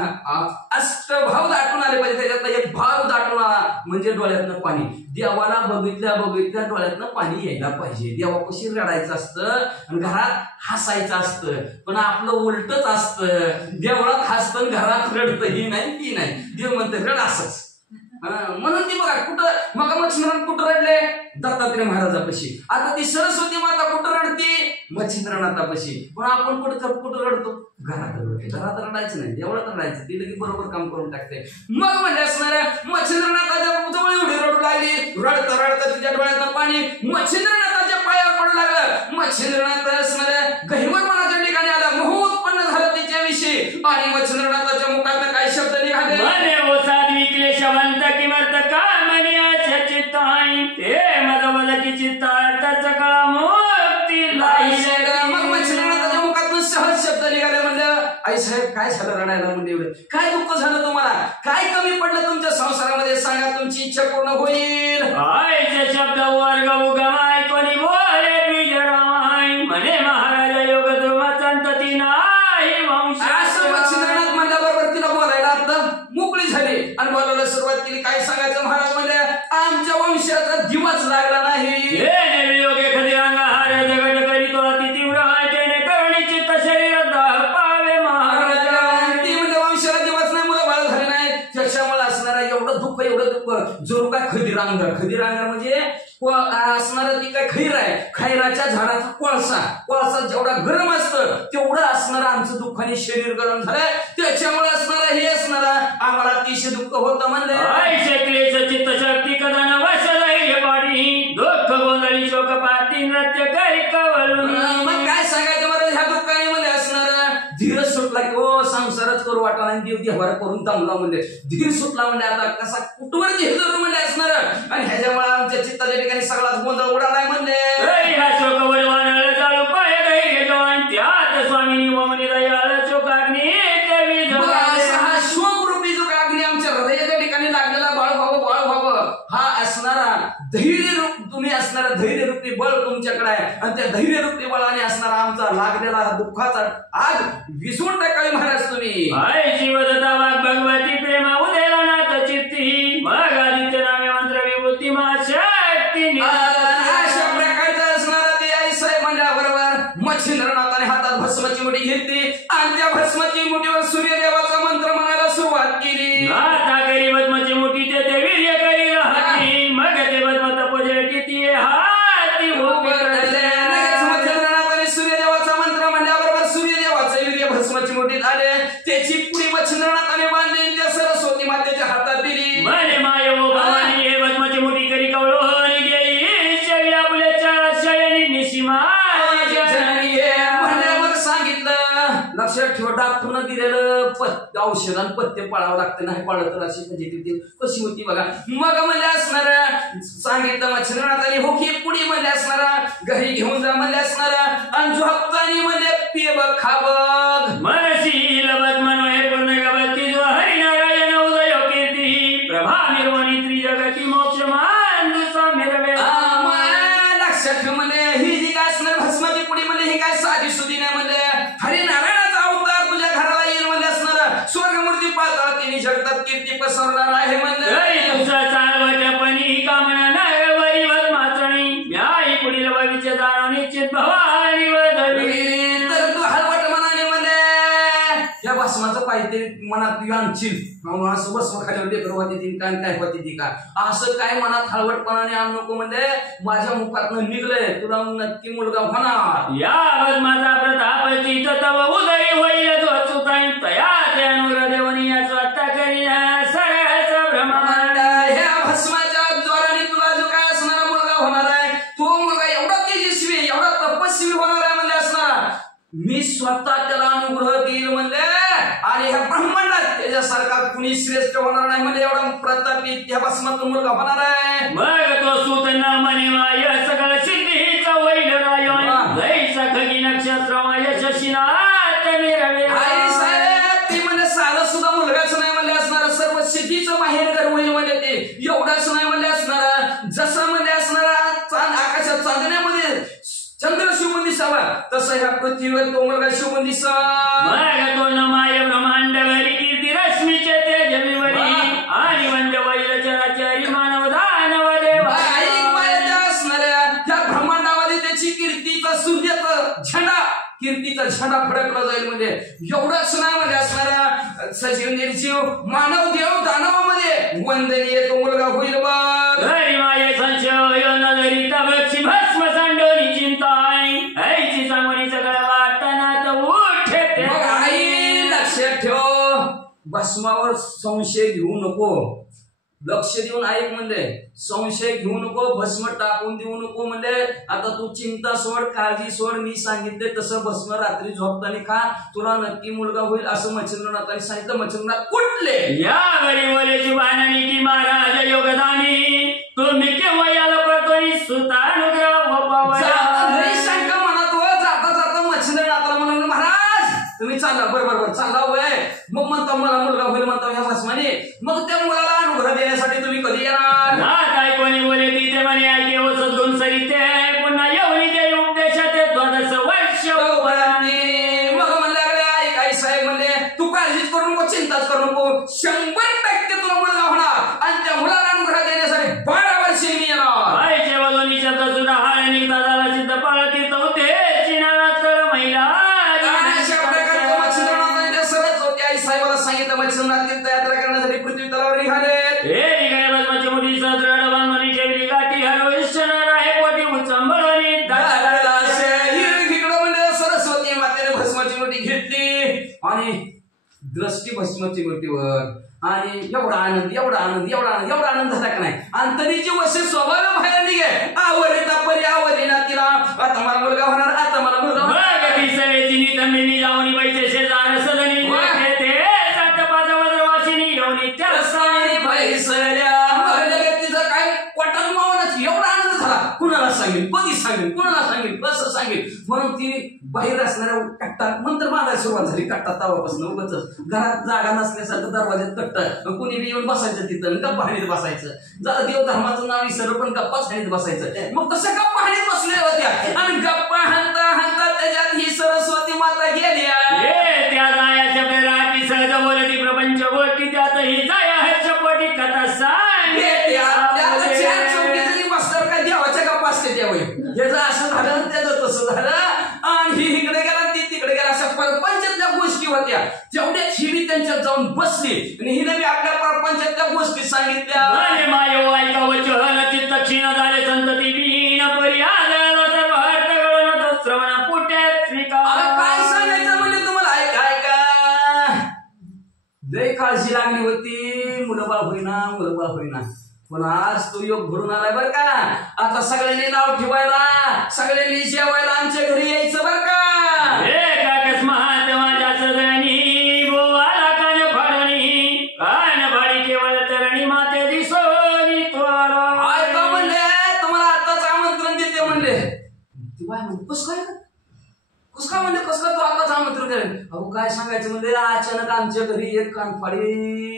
अष्टभाव दाटून आले पाहिजे त्याच्यातला एक भाव दाटून आला म्हणजे डोळ्यातनं पाणी देवाला बघितल्या डोळ्यातनं पाणी यायला पाहिजे देवापाशी रडायचं असतं आणि घरात हसायचं असतं पण आपलं उलटच असतं देवळात हसतं घरात रडतं ही नाही ती नाही देव म्हणतं रड असंच म्हणून ती बघा कुठं मग मच्छिंद्रनाथ कुठं रडले दत्तात्रय महाराजापाशी आता ती सरस्वती माता कुठं रडते मच्छिंद्रनाथापाशी पण आपण कुठं रडतो घरात रडायचं नाही देवळात रडायचं ती लगेच बरोबर काम करून टाकते मग म्हणजे असणाऱ्या मच्छिंद्रनाथाच्या जवळ एवढी रडू लागली रडता तिच्या डोळ्यातनं पाणी मच्छिंद्रनाथाच्या पायावर पडू लागलं मच्छिंद्रनाथ असणाऱ्या गहिवर मनाच्या ठिकाणी आला मोह उत्पन्न झालं तिच्याविषयी आणि मच्छिंद्रनाथाच्या मुखात काही शब्द निघाले शवंत किमर्थ कामनियाच्या चित्ताई ते मदवलकी चित्तार्थाचा कळा मुक्ती मग मच्छिंद्रनाथाच्या मुखातून सहज शब्द निघाले म्हणलं आई साहेब काय झालं रडायला म्हणजे एवढं काय दुःख झालं तुम्हाला काय कमी पडलं तुमच्या संसारामध्ये सांगा तुमची इच्छा पूर्ण होईल आईचे शब्द वर्ग उगमाय कोणी बोले विजरामाय म्हणे महाराज योग ध्रुव संतती नाही वंश असं मच्छिंद्रनाथ म्हणल्याबरोबर तिला बोलायला आता मोकळी झाली आणि बोलायला सुरुवात केली काय सांगायचं महाराज म्हणले आमच्या वंशाचा दिवस लागला नाही योगे कधी अंगहार जगत करीतो अति तीव्र त्याने करुणीची शरीर पावे महाराज ती म्हणजे वंशाला दिवस नाही मुलं बाळ झाले नाही त्याच्यामुळे असणारा एवढं दुःख जोरू काय खदीरांगर म्हणजे असणार ती काय खैर आहे खैराच्या झाडाचा कोळसा जेवढा गरम असतं तेवढं असणार आमचं दुःखाने शरीर गरम झालंय त्याच्यामुळे असणार हे असणार आम्हाला अतिशय दुःख होतं म्हणलं चित्त शक्ती कदा न वसलही पाडी दुःख गोंधळी शोक पाती नृत्य करी कवळून मग काय सांगायचं मला ह्या दुःखाने मध्ये असणार धीर सुटला की ओ संसारच करू वाटला आणि देव देवार करून दमला म्हणजे धीर सुटला म्हणजे आता कसा कुठवर धीर धरू म्हणजे असणार आणि ह्याच्यामुळे आमच्या चित्ताच्या ठिकाणी सगळाच गोंधळ उडालाय म्हणले शोकवर वानळ चालू पाय धैर्य जवान त्यात स्वामी वमनी दयाळ चोकाग्नी देवी हा शोकरूपी जो अग्नी आमच्या हृदयाच्या ठिकाणी लागलेला बाळ व्हावं हा असणारा धैर्य तुम्ही असणारा धैर्यरूपी बळ तुमच्याकडे आहे आणि त्या धैर्यरूपी बळाने असणारा आमचा लागलेला दुःखाचा आग विसरून टाकावी महाराज तुम्ही आय जीवदत्ता वाग भगवती प्रेमा उदेला नाथ चित्ती मग आदित्य नामे मंत्र विभूती मा शक्ती अशा प्रकारचं असणारा ते आई साहेब म्हणल्याबरोबर मच्छिंद्रनाथाने हातात भस्माची मुठी घेतली आणि त्या भस्माची मुठीवर सूर्यदेवाचा मंत्र म्हणायला सुरुवात केली नाथा करी भस्माची मुठी ते वीर्य करी राहती मग ते भस्म तपोजे किती हाती मच्छिंद्रनाथाने सूर्यदेवाचा मंत्र म्हणल्याबरोबर सूर्यदेवाचं वीर्य भस्माची मुठीत आले त्याची पुढी मच्छिंद्रनाथाने बांधली त्या सरस्वती मातेच्या हातात दिली म्हणे माय ओ भवानी हे भस्माची मुठी करी कवळून गेली शरी आपल्याच्या शयनी निशिमा म्हणल्यावर सांगितलं लक्षात ठेवा डॉक्टरनं दिलेलं औषधान पथ्य पाळावं लागतं नाही पाळलं तर अशी म्हणजे कशी होती बघा मग म्हणले असणार सांगितलं मच्छिंद्रनाथाने हो की पुढे म्हणले असणारा घरी घेऊन जा म्हणले असणारा आणि झोपतानी म्हणले पिय बघ खा बघ मनसी लबत मनोहे पूर्ण गवती जो हरिनारायण उदय कीर्ती प्रभा निर्वाणी त्रिजगती मोक्ष मांडू साम्य लक्षात ठेव म्हणजे ही जी काय असणार भस्माची पुढी म्हणजे ही काय साधी सुधी नाही म्हणजे कीर्ती पसरणार आहे म्हणलं. तुझं चालवटपणी कामना नाही वरी भस्माचणी म्याही पुढील भविष्य जाणो निश्चित भवानी वदवी. तर तू हलवट मनाने म्हणले या भस्माचं काहीतरी मनात तू आणशील असं भस्म खाल्यावर लेकर होती ती काय काय होती ती का असं काय मनात हलवटपणाने आण नको म्हणजे माझ्या मुखातनं निघलंय तुला नक्की मुलगा होणार. या भस्माचा प्रताप चित तव उदय होईल जो सुताई तया त्यानुर देवनी या स्वतः करी सगळ्याच ब्रह्मांड. ह्या भस्माच्या द्वाराने तुला जो काय असणारा मुलगा होणार आहे तो मुलगा एवढा तेजस्वी एवढा तपस्वी होणार आहे म्हणजे असणार. मी स्वतः त्याला अनुग्रह देईल म्हणले आणि ह्या ब्रह्मांडात त्याच्यासारखा कुणी श्रेष्ठ होणार नाही म्हणजे एवढा प्रतापी त्या भस्मातून मुलगा होणार आहे. मग तो सूत न म्हणे माय सगळ सिद्धीचा वैल राय जैसा खगी नक्षत्रमाय शशिनाथ निरवे. आई साहेब ती म्हणजे साधा सुद्धा मुलगाच नाही म्हणले असणार सर्व सिद्धीचं माहेरघर होईल म्हणजे ते एवढाच नाही म्हणले असणार जसं म्हणजे असणारा चांद आकाशात चांदण्यामध्ये चंद्र शिवून दिसावा तसं ह्या पृथ्वीवर तो मुलगा शिवून दिसा. मग तो न माय ब्रह्मांड वरी कीर्ती रश्मीचे तेजवीवरी आणि वंद वैल चराचरी मानव दानव देव. असणाऱ्या त्या ब्रह्मांडामध्ये त्याची कीर्तीचा सूर्याचा झेंडा कीर्तीचा झेंडा फडकला जाईल म्हणजे एवढंच नाही म्हणजे असणाऱ्या सजीव निर्जीव मानव देव दानवामध्ये वंदनीय तो मुलगा होईल बघ. घरी माये संशय नजरी तबक्षी भस्म सांडोनी चिंताई ऐची सामनी सगळं वाटताना तर उठे. मग आई लक्षात ठेव भस्मावर संशय घेऊ नको लक्ष देऊन ऐक म्हणजे संशय घेऊ नको भस्म टाकून देऊ नको म्हणजे आता तू चिंता सोड काळजी सोड मी सांगितले तसं भस्म रात्री झोपताना खा तुला नक्की मुलगा होईल असं मच्छिंद्रनाथांनी सांगितलं. मच्छिंद्रनाथ कुठले यावरी बोलेची बाणणी की महाराज योगदानी तुम्ही केव्हा याला पळतोय सुतानुग्रह शंका म्हणत हो जाता जाता मच्छिंद्रनाथाला म्हणून महाराज तुम्ही चालला बरोबर चालला वय मग म्हणता मला मुलगा होईल म्हणता ह्या भस्माने मग त्या मुलाला अनुग्रह देण्यासाठी तुम्ही कधी येणार. काय कोणी बोले तिथे म्हणे ऐके व सद्गुण सरिते पुन्हा येऊन ते उपदेशात 12 वर्ष मग म्हणल्याकडे ऐक आई साहेब म्हणले तू काळजीच करू नको चिंताच करू नको 100% तुला मुलगा होणार आणि त्या मुलाला अनुग्रह देण्यासाठी 12 वर्षे मी येणार. आईचे वजनी शब्द सुद्धा हाळ निघता झाला सिद्ध पाळ तीर्थ होते चिनाळा तर महिला सरच होते आई साहेबाला सांगितलं मच्छिंद्रनाथ तीर्थ यात्रा करण्यासाठी पृथ्वी तलावर निघाले. हे निघाले भस्माची मोठी सदृढ बांधणी ठेवली गाठी हरविष्णर आहे पोटी उचंबळणी इकडं म्हणजे सरस्वती मातेने भस्माची मोठी घेतली आणि दृष्टी भस्माची मोठीवर आणि एवढा आनंद एवढा आनंद एवढा आनंद एवढा आनंद झाला का नाही अंतरीची वसे स्वभाव बाहेर निघे आवरिता परी आवरीना तिला आता मला मुलगा होणार आता मला मुलगा होणार. सगळ्याची नितंबिनी जाऊन पैसे शेजार सदनी ते 7-5 वज्रवासिनी येऊन तिचं काय पटन मावनाच एवढा आनंद झाला कुणाला सांगेल कधी सांगेल कुणाला सांगेल कसं सांगेल म्हणून ती बाहेर असणाऱ्या कट्टा नंतर बांधायला सुरुवात झाली कट्टा तावापासून उगाच घरात जागा नसल्यासारखं दरवाज्यात कट्टा कुणी बी येऊन बसायचं तिथं गप्पा हाणीत बसायचं जरा देव धर्माचं नाव विसरलं पण गप्पाच हाणीत बसायचं. मग तसं गप्पा हाणीत बसल्या होत्या आणि गप्पा हाणता हाणता त्याच्यात ही सरस्वती माता गेल्या. त्या जायाच्या पेराटी सहज बोलती प्रपंच गोष्टी त्यातही जाया ह्याच्या पोटी कथा काय देवाच्या गप्पा असते त्यावेळी ह्याचं असं झालं त्याचं तसं झालं आणि ही इकडे गेला ती तिकडे गेला अशा परपंचातल्या गोष्टी होत्या तेवढ्या हिरी त्यांच्यात जाऊन बसली आणि हिने बी आपल्या परपंचातल्या गोष्टी सांगितल्या. मायो ऐका वचन चित्त क्षीण झाले संतती विहीन परी आलं सर्व हट्ट श्रवणा पुट्यात स्वीकार. काय सांगायचं म्हणजे तुम्हाला ऐका लय काळजी लागली होती मुलंबाळ होईना पण आज तो योग घडून आलाय बर का. आता सगळ्यांनी नाव ठेवायला सगळ्यांनी जेवायला आमच्या घरी यायचं बर का. अकस्मात माझ्या सगळ्यांनी बोवाला कान फाडी केवळ तरणी माते दिसोनी त्वरा. ऐका म्हणले तुम्हाला आताच आमंत्रण देते म्हणले कस काय म्हणले कस काय तू आताच आमंत्रण दिले. अहो काय सांगायचं म्हणजे अचानक आमच्या घरी एक कानफाडी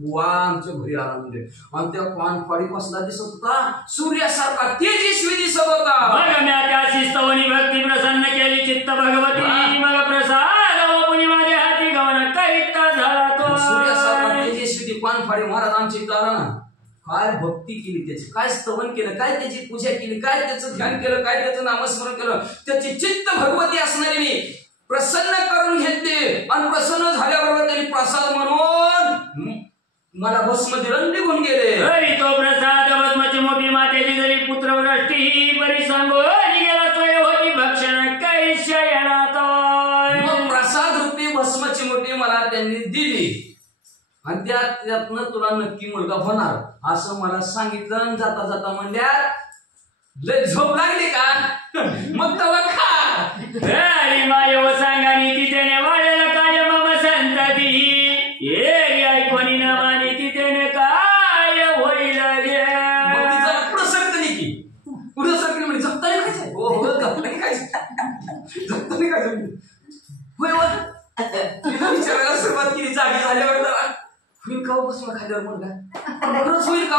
बुवा आमच्या घरी आला म्हणजे आणि त्या कानफाडी कसला दिसत होता सूर्यासारखा तेजस्वी दिसत होता. मग म्या त्या शिस्तवनी भक्ती प्रसन्न केली चित्त भगवती मग प्रसाद माझ्या हाती गमन करीता झाला तो सूर्यासारखा तेजस्वी काय भक्ती केली त्याची, काय स्तवन केलं, काय त्याची पूजा केली, काय त्याचं ध्यान केलं, काय त्याचं नामस्मरण केलं, त्याची चित्त भगवती असणारी मी प्रसन्न करून घेते आणि प्रसन्न झाल्याबरोबर त्यांनी प्रसाद म्हणून मला भस्म दिलं, निघून गेले. हरी तो प्रसाद भस्माची मोठी मातेची जरी पुत्रवृष्टी बरी सांगोली गेला सोय होती भक्षण कैशयनात. मग प्रसाद रूपी भस्माची मोठी मला त्यांनी दिली आणि त्यातनं तुला नक्की मुलगा होणार असं मला सांगितलं. जाता जाता म्हणल्या लय झोप लागली का मग तेव्हा खा. हरी माय व सांगानी तिथे वाढेला काय मम संतती ये ऐकवणी न मानी तिथे काय होईल गे. मग ती जरा पुढं सरकली की पुढं सरकली म्हणजे जपता नाही खायचं. हो हो जपता नाही खायचं, जपता नाही खायचं. होय होय तिला विचारायला सुरुवात केली जागी झाल्यावर जरा होईल का बसमा खाल्यावर मुलगा खरंच होईल का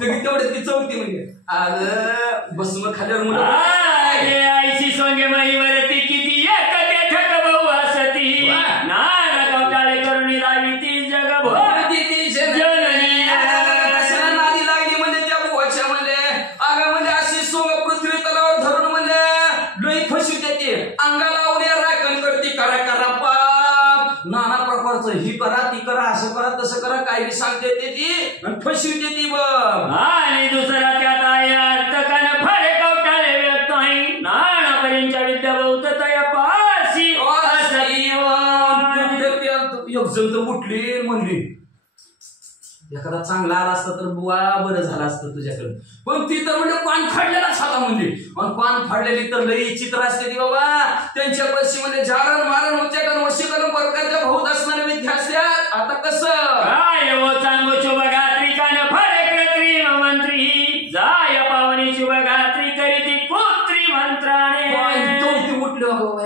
तेवढ्यात ती चौथी म्हणजे अगं भस्म खाल्यावर मुलं आईशी सोंगे महिवरती किती एक ते ठक बहु असती नाना कवटाळे करून रावी ती जग भोरती जननी. कशाला नादी लागली म्हणजे त्या बुवाच्या म्हणजे अगं म्हणजे अशी सोंग पृथ्वी तलावर धरून म्हणजे लई फशी देते अंगाला उड्या राखण करते करा करा पाप नाना प्रकारचं ही करा ती करा असं करा तसं करा काय बी सांगते ती आणि फशी देते बघ. आणि दुसरा त्यात आहे अर्थकान फळे कवटाळे व्यक्त आहे नानापर्यंतच्या विद्या बहुत तया पाशी असती. एक जण तर उठली म्हणली एखादा चांगला आला असता तर बुवा बरं झालं असतं तुझ्याकडे, पण ती तर म्हणजे पान फाडलेलाच होता म्हणली. आणि पान फाडलेली तर लई चित्र असते ती बाबा त्यांच्या पशी म्हणजे झारण मारण उच्चाटन वशीकरण प्रकारच्या बहुत असणारे विद्या असतात. आता कसं काय वो चांगो शुभगात्री कान फळे कृत्रिम मंत्री जाय पावनी शुभगात्री करीती पुत्री मंत्राने.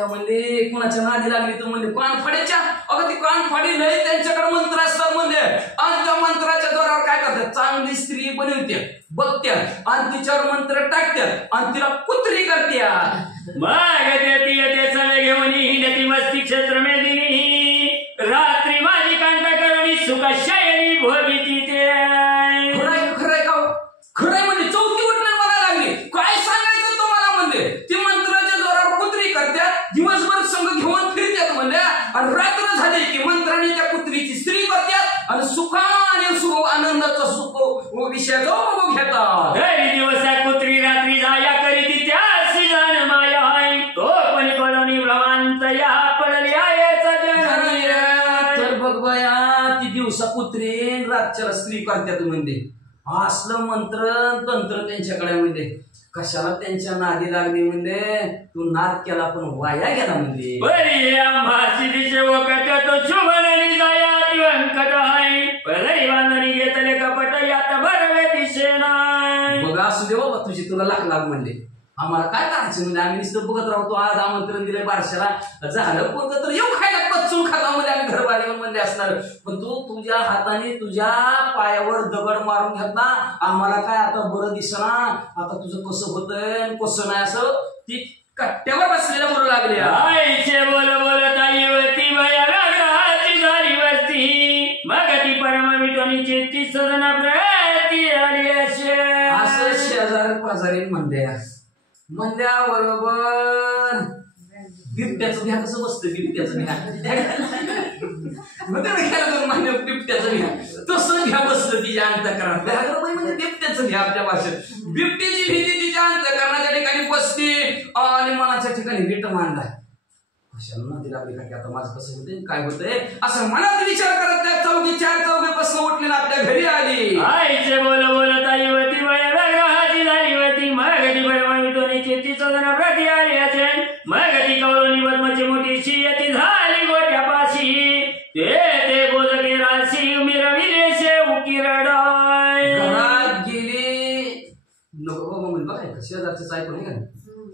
म्हणले कुणाच्या नादी लागली तर म्हणले कान फाड्याच्या अगं ती कान फाडी नाही त्यांच्याकडे मंत्र असतात म्हणले आणि त्या मंत्राच्या द्वारावर काय करतात चांगली स्त्री बनवत्या बघत्यात आणि तिच्यावर मंत्र टाकत्यात आणि तिला पुत्री करत्यात. मग ते सगळे घेऊन हिंडती मस्ती क्षेत्र मेदिनी रात्री माझी कांता करुणी सुखशयनी भोगिती ते. खरंय का खरंय म्हणजे चौथी उठणार मला लागली काय सांगायचं तुम्हाला म्हणजे ती मंत्राच्या जोरावर कुत्री करत्यात दिवसभर संघ घेऊन फिरत्यात म्हणल्या आणि रात्र झाली की मंत्राने त्या कुत्रीची स्त्री करत्यात आणि सुखा आणि सुख आनंदाचा सुख विषयाचा उपभोग घेतात. घरी दिवसा कुत्री रात्री जाया करीती त्या सिजान माया हाय तो पण कळणी भ्रमांत या पडली आयचा जननी. तर बघ बया ती दिवसा कुत्रीन रातच्याला स्त्री करत्यात म्हणजे असलं मंत्र तंत्र त्यांच्याकडे म्हणजे कशाला त्यांच्या नादी लागली म्हणजे तू नाद केला पण वाया गेला म्हणजे. बरी आम्हाची दिशे वकट तो शुभननी जाया दिवंकट हाय परई बांधणी घेतले कपट यात भरवे दिशे नाही. बघ असू दे बाबा तुझी तुला लाख लाख म्हणले आम्हाला काय करायचं म्हणजे आम्ही नुसतं बघत राहतो. आज आमंत्रण दिलंय बारशाला झालं पोरग तर येऊ खायला पच्चून खाता म्हणजे आम्ही घरबारी म्हणले असणार, पण तू तुझ्या हाताने तुझ्या पायावर दगड मारून घेतला आम्हाला काय आता बरं दिसना आता तुझं कसं होतंय कसं नाही असं ती कट्ट्यावर बसलेल्या बोलू लागली. आईचे बोल ताई वती भया रागाची झाली वस्ती मग ती परम विटोनीची ती सदना प्रती आली असे. असं शेजारी पाजारी म्हणल्या बरोबर बिबट्याचं घ्या कसं बसतं बिबट्याचं घ्या बिबट्याचं घ्या तसं घ्या बसतं तिच्या अंतःकरणात म्हणजे बिबट्याचं घ्या आपल्या भाषेत बिबट्याची भीती तिच्या अंतःकरणाच्या ठिकाणी बसते आणि मनाच्या ठिकाणी वीट मांडला कशाला नदी लागली का की आता माझं कसं होतंय काय होतंय असं मनात विचार करत त्या चार चौघीपासून उठली ना आपल्या घरी आली. आईचे बोल ताई वती भया रागाची झाली वती मग ती परम विटोनीची ती सदना प्रती आली असे मग ती कवळणी बदमाची मोठी शियती झाली गोट्यापाशी ते बोलके राशी मिरविले शेव किरडाय. घरात गेली नको बाबा म्हणजे बघाय शेजारचं ऐकून नाही का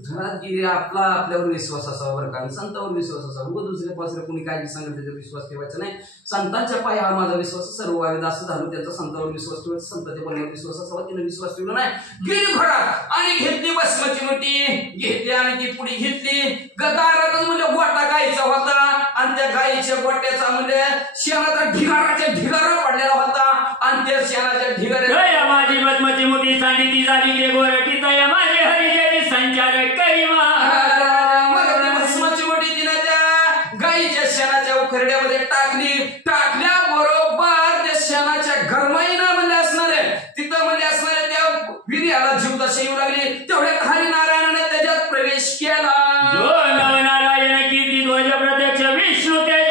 घरात गेली आपल्यावर विश्वास असावा बरं का संतांवर विश्वास असावा उगा दुसऱ्या पासऱ्या कोणी काय सांगेल त्याच्यावर विश्वास ठेवायचा नाही. संतांच्या पायी हा माझा विश्वास सर्व वावेद असं झालं त्यांचा संतांवर विश्वास ठेवायचा संतांच्या पाण्यावर विश्वास असावा तिने विश्वास ठेवला नाही. गेली घरात आणि घेतली भस्माची मोठी घेतली आणि ती पुढी घेतली गदारातच म्हणजे गोटा गायचा होता आणि त्या गायीच्या गोट्याचा म्हणजे शेणाचा ढिगारा पडलेला होता आणि त्या शेणाच्या ढिगाऱ्या तया माझी पद्माची मोठी सांडी ती झाली ते गोरटी तया माझे हरिजनी संचार करी मग ती भस्माची मोठी तिने त्या गाईच्या शेणाच्या उखरड्यामध्ये टाकल्याबरोबर त्या शेणाच्या गरमाईनं म्हणजे असणारे तिथं म्हणजे असणारे त्या वीर्याला जीवदशा येऊ लागली. तेवढ्यात हरिनारायणाने त्याच्यात प्रवेश केला. नारायण कीर्ती ध्वज प्रत्यक्ष विष्णू तेज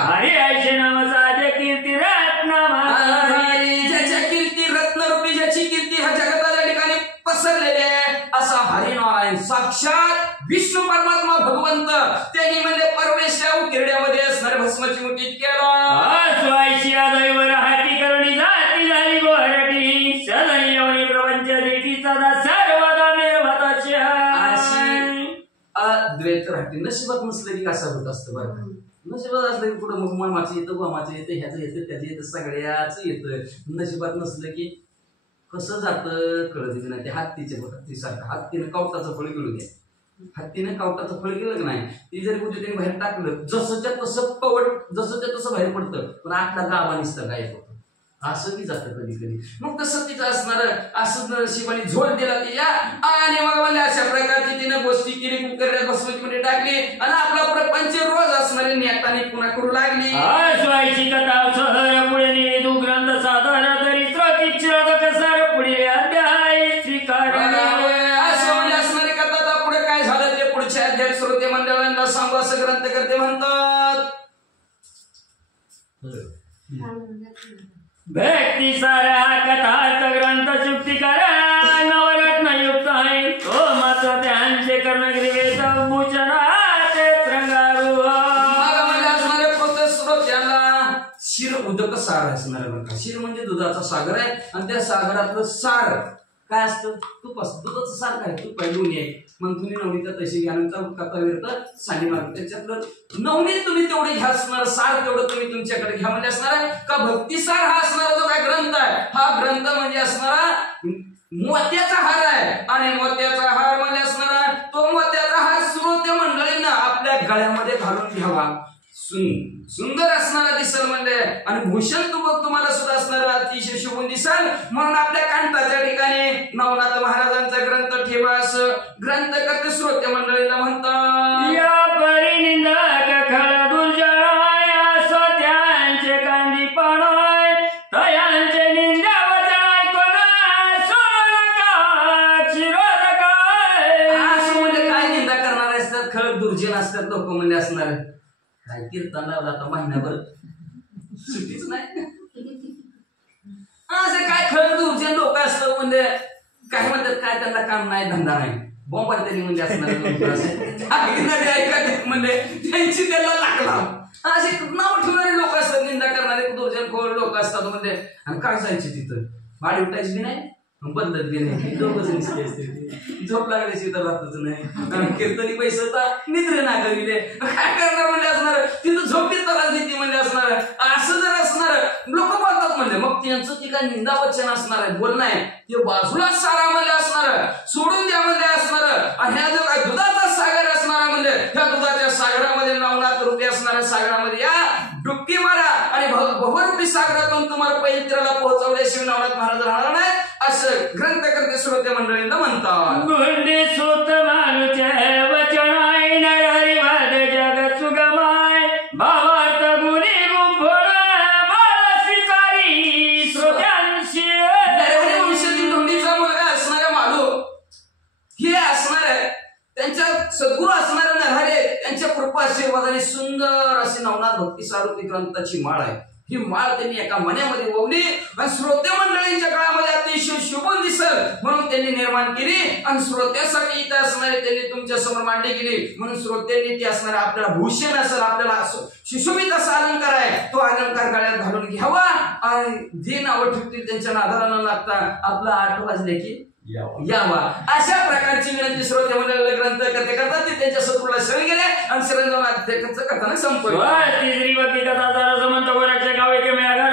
हरी आयचे नामाचा आद्य कीर्ती ज्याच्या कीर्ती रत्नरूपी ज्याची कीर्ती ह्या जगताच्या ठिकाणी पसरलेली आहे असा हरिनारायण साक्षात विष्णू परमात्मा भगवंत त्यांनी म्हणजे परमेश्वर उकिरड्यामध्ये असणारे भस्माची मुठी केला. दैवर हाती करुणी जाती झाली गोरटी सदैव प्रपंच देखी सदा सर्वदा निर्भताच्या द्वैत राहते. नशिबात नसलं की कसं होत असतं बरं का. नशिबात असलं की पुढे मग मामाचं येतं गोमाचं येतं ह्याचं येतं त्याचं येतं सगळ्याच येतं. नशिबात नसलं की कसं जातं कळत नाही. ते हत्तीसारखं हत्तीनं कवटाचं फळ गेलो घ्या. हत्तीनं कवटाचं फळ गेलं की नाही ती जरी कुठे त्यांनी बाहेर टाकलं जसंच्या तसं जसंच्या तसं बाहेर पडतं पण आतला गावा निसतं गायब होतं. असं की जातं कधी कधी. मग तसं तिचं असणार असं नशिबाने झोल दिला तिच्या आणि मग म्हणजे अशा प्रकारची तिने गोष्टी केली. कुकरड्यात भस्माची मध्ये टाकली आणि आपला प्रपंच रोज असणारे नेटाने पुन्हा करू लागली. स्वायची कथा सहर पुढे निवेदू ग्रंथ साधार तरी कसार पुढे अध्याय स्वीकार असं म्हणजे असणारी कथा तर पुढे काय झालं ते पुढच्या अध्याय श्रोते मंडळांना सांगू असं ग्रंथ करते म्हणतात. व्यक्ती सारा कथार्थ ग्रंथ चुक्तिकार नवरत्न युक्त आहे तो मात्र त्यांचे कर्णग्रीवेत भूषणात रंगारू. म्हणजे असणारे प्रत्येक श्रोत्याला शिर उदक सार असणार बघा. शिर म्हणजे दुधाचा सागर आहे आणि त्या सागरातलं सार काय असतं तूप असतं. दुधाचं सार काय तूप आहे लोणी आहे. मग तुम्ही नवनीत तशी घ्यानंतर कथा विरत साडी मार्ग त्याच्यातलं नवनीत तुम्ही तेवढे घ्या असणार सार तेवढं तुम्ही तुमच्याकडे घ्या म्हणजे असणार आहे का भक्तिसार हा असणारा जो काय ग्रंथ आहे हा ग्रंथ म्हणजे असणारा मोत्याचा हार आहे. आणि मोत्याचा हार म्हणजे असणारा तो मोत्याचा हार श्रोते मंडळींना आपल्या गळ्यामध्ये घालून घ्यावा. सुंदर असणारा दिसल म्हणजे आणि भूषण तुम्हाला सुद्धा असणारा अतिशय शोभून दिसल. म्हणून आपल्या कांताच्या ठिकाणी नवनाथ महाराजांचा ग्रंथ ठेवा असं ग्रंथ करते श्रोते मंडळीला म्हणतात. या परिनिंदक खळ दुर्जय असो त्यांचे कांदी पाणोय तयांचे निंदा वचनाय कोण सोडू नका चिरोदकाय. असं म्हणजे काय निंदा करणारे असतात खळ दुर्जन असतात लोक म्हणजे असणार काय कीर्तन लावला आता महिनाभर सुट्टीच नाही. असे काय खळ दुर्जन लोक असतात म्हणजे काय म्हणतात काय त्यांना काम नाही धंदा नाही बॉम्बर तरी म्हणजे असणार म्हणजे त्यांची त्याला लागला असे नाव ठेवणारे लोक असतात. निंदा करणारे दुर्जन खोड लोक असतात म्हणजे आणि काय जायचे तिथं भाडी उठायची बी नाही बदलत बी नाही. झोप लागल्याची तर राहतच नाही. कीर्तनी पैसे होता निद्रे ना करीले काय करणार म्हणजे असणार तिथं झोपीत त्रास देते म्हणजे असणार असं जर असणार लोक बोलतात म्हणजे मग त्यांचं ती काय निंदा वचन असणार आहे बोलणं आहे ते बाजूला सारा म्हणजे असणार सोडून द्या म्हणजे असणार. आणि ह्या जर काय दुधाचा सागर असणार म्हणजे ह्या दुधाच्या सागरामध्ये नवनाथ रूपी असणाऱ्या सागरामध्ये या डुबकी मारा आणि भवरूपी सागरातून तुम्हाला पवित्राला पोहोचवल्याशिवाय नवनाथ महाराज राहणार नाही असं ग्रंथ करते श्रोते मंडळींना म्हणतात. गुंडे सुत मानुचे वचन आहे नरहरिवाद जग सुगमाय भावार्थ गुणी गुंफोड बाळ स्वीकारी श्रोत्यांशी. नरहरी वंशातील धोंडीचा मुलगा असणाऱ्या मालू हे असणार आहे त्यांच्या सद्गुरू असणाऱ्या नरहरी त्यांच्या कृपा आशीर्वादाने सुंदर अशी नवनाथ भक्ती सारूपी ग्रंथाची माळ आहे. ही माळ त्यांनी एका मण्यामध्ये ओवली आणि श्रोते मंडळींच्या काळामध्ये अतिशय शोभून दिसल म्हणून त्यांनी निर्माण केली आणि श्रोत्यासाठी इथे असणारे त्यांनी तुमच्या समोर मांडणी केली. म्हणून श्रोत्यांनी ती असणारे आपल्याला भूषण असेल आपल्याला सुशोभित असा अलंकार आहे तो अलंकार गळ्यात घालून घ्यावा आणि जे नावं ठेवतील त्यांच्या नादाला न लागता आपला 8 वाजले की यावा अशा प्रकारची विनंती श्रोते मंडळीला ग्रंथ करते करतात ते त्यांच्या शत्रूला शरण गेले आणि शरण जाऊन करताना संपवलं. तिसरी भक्ती कथा समंत गोराच्या गावे के मेळा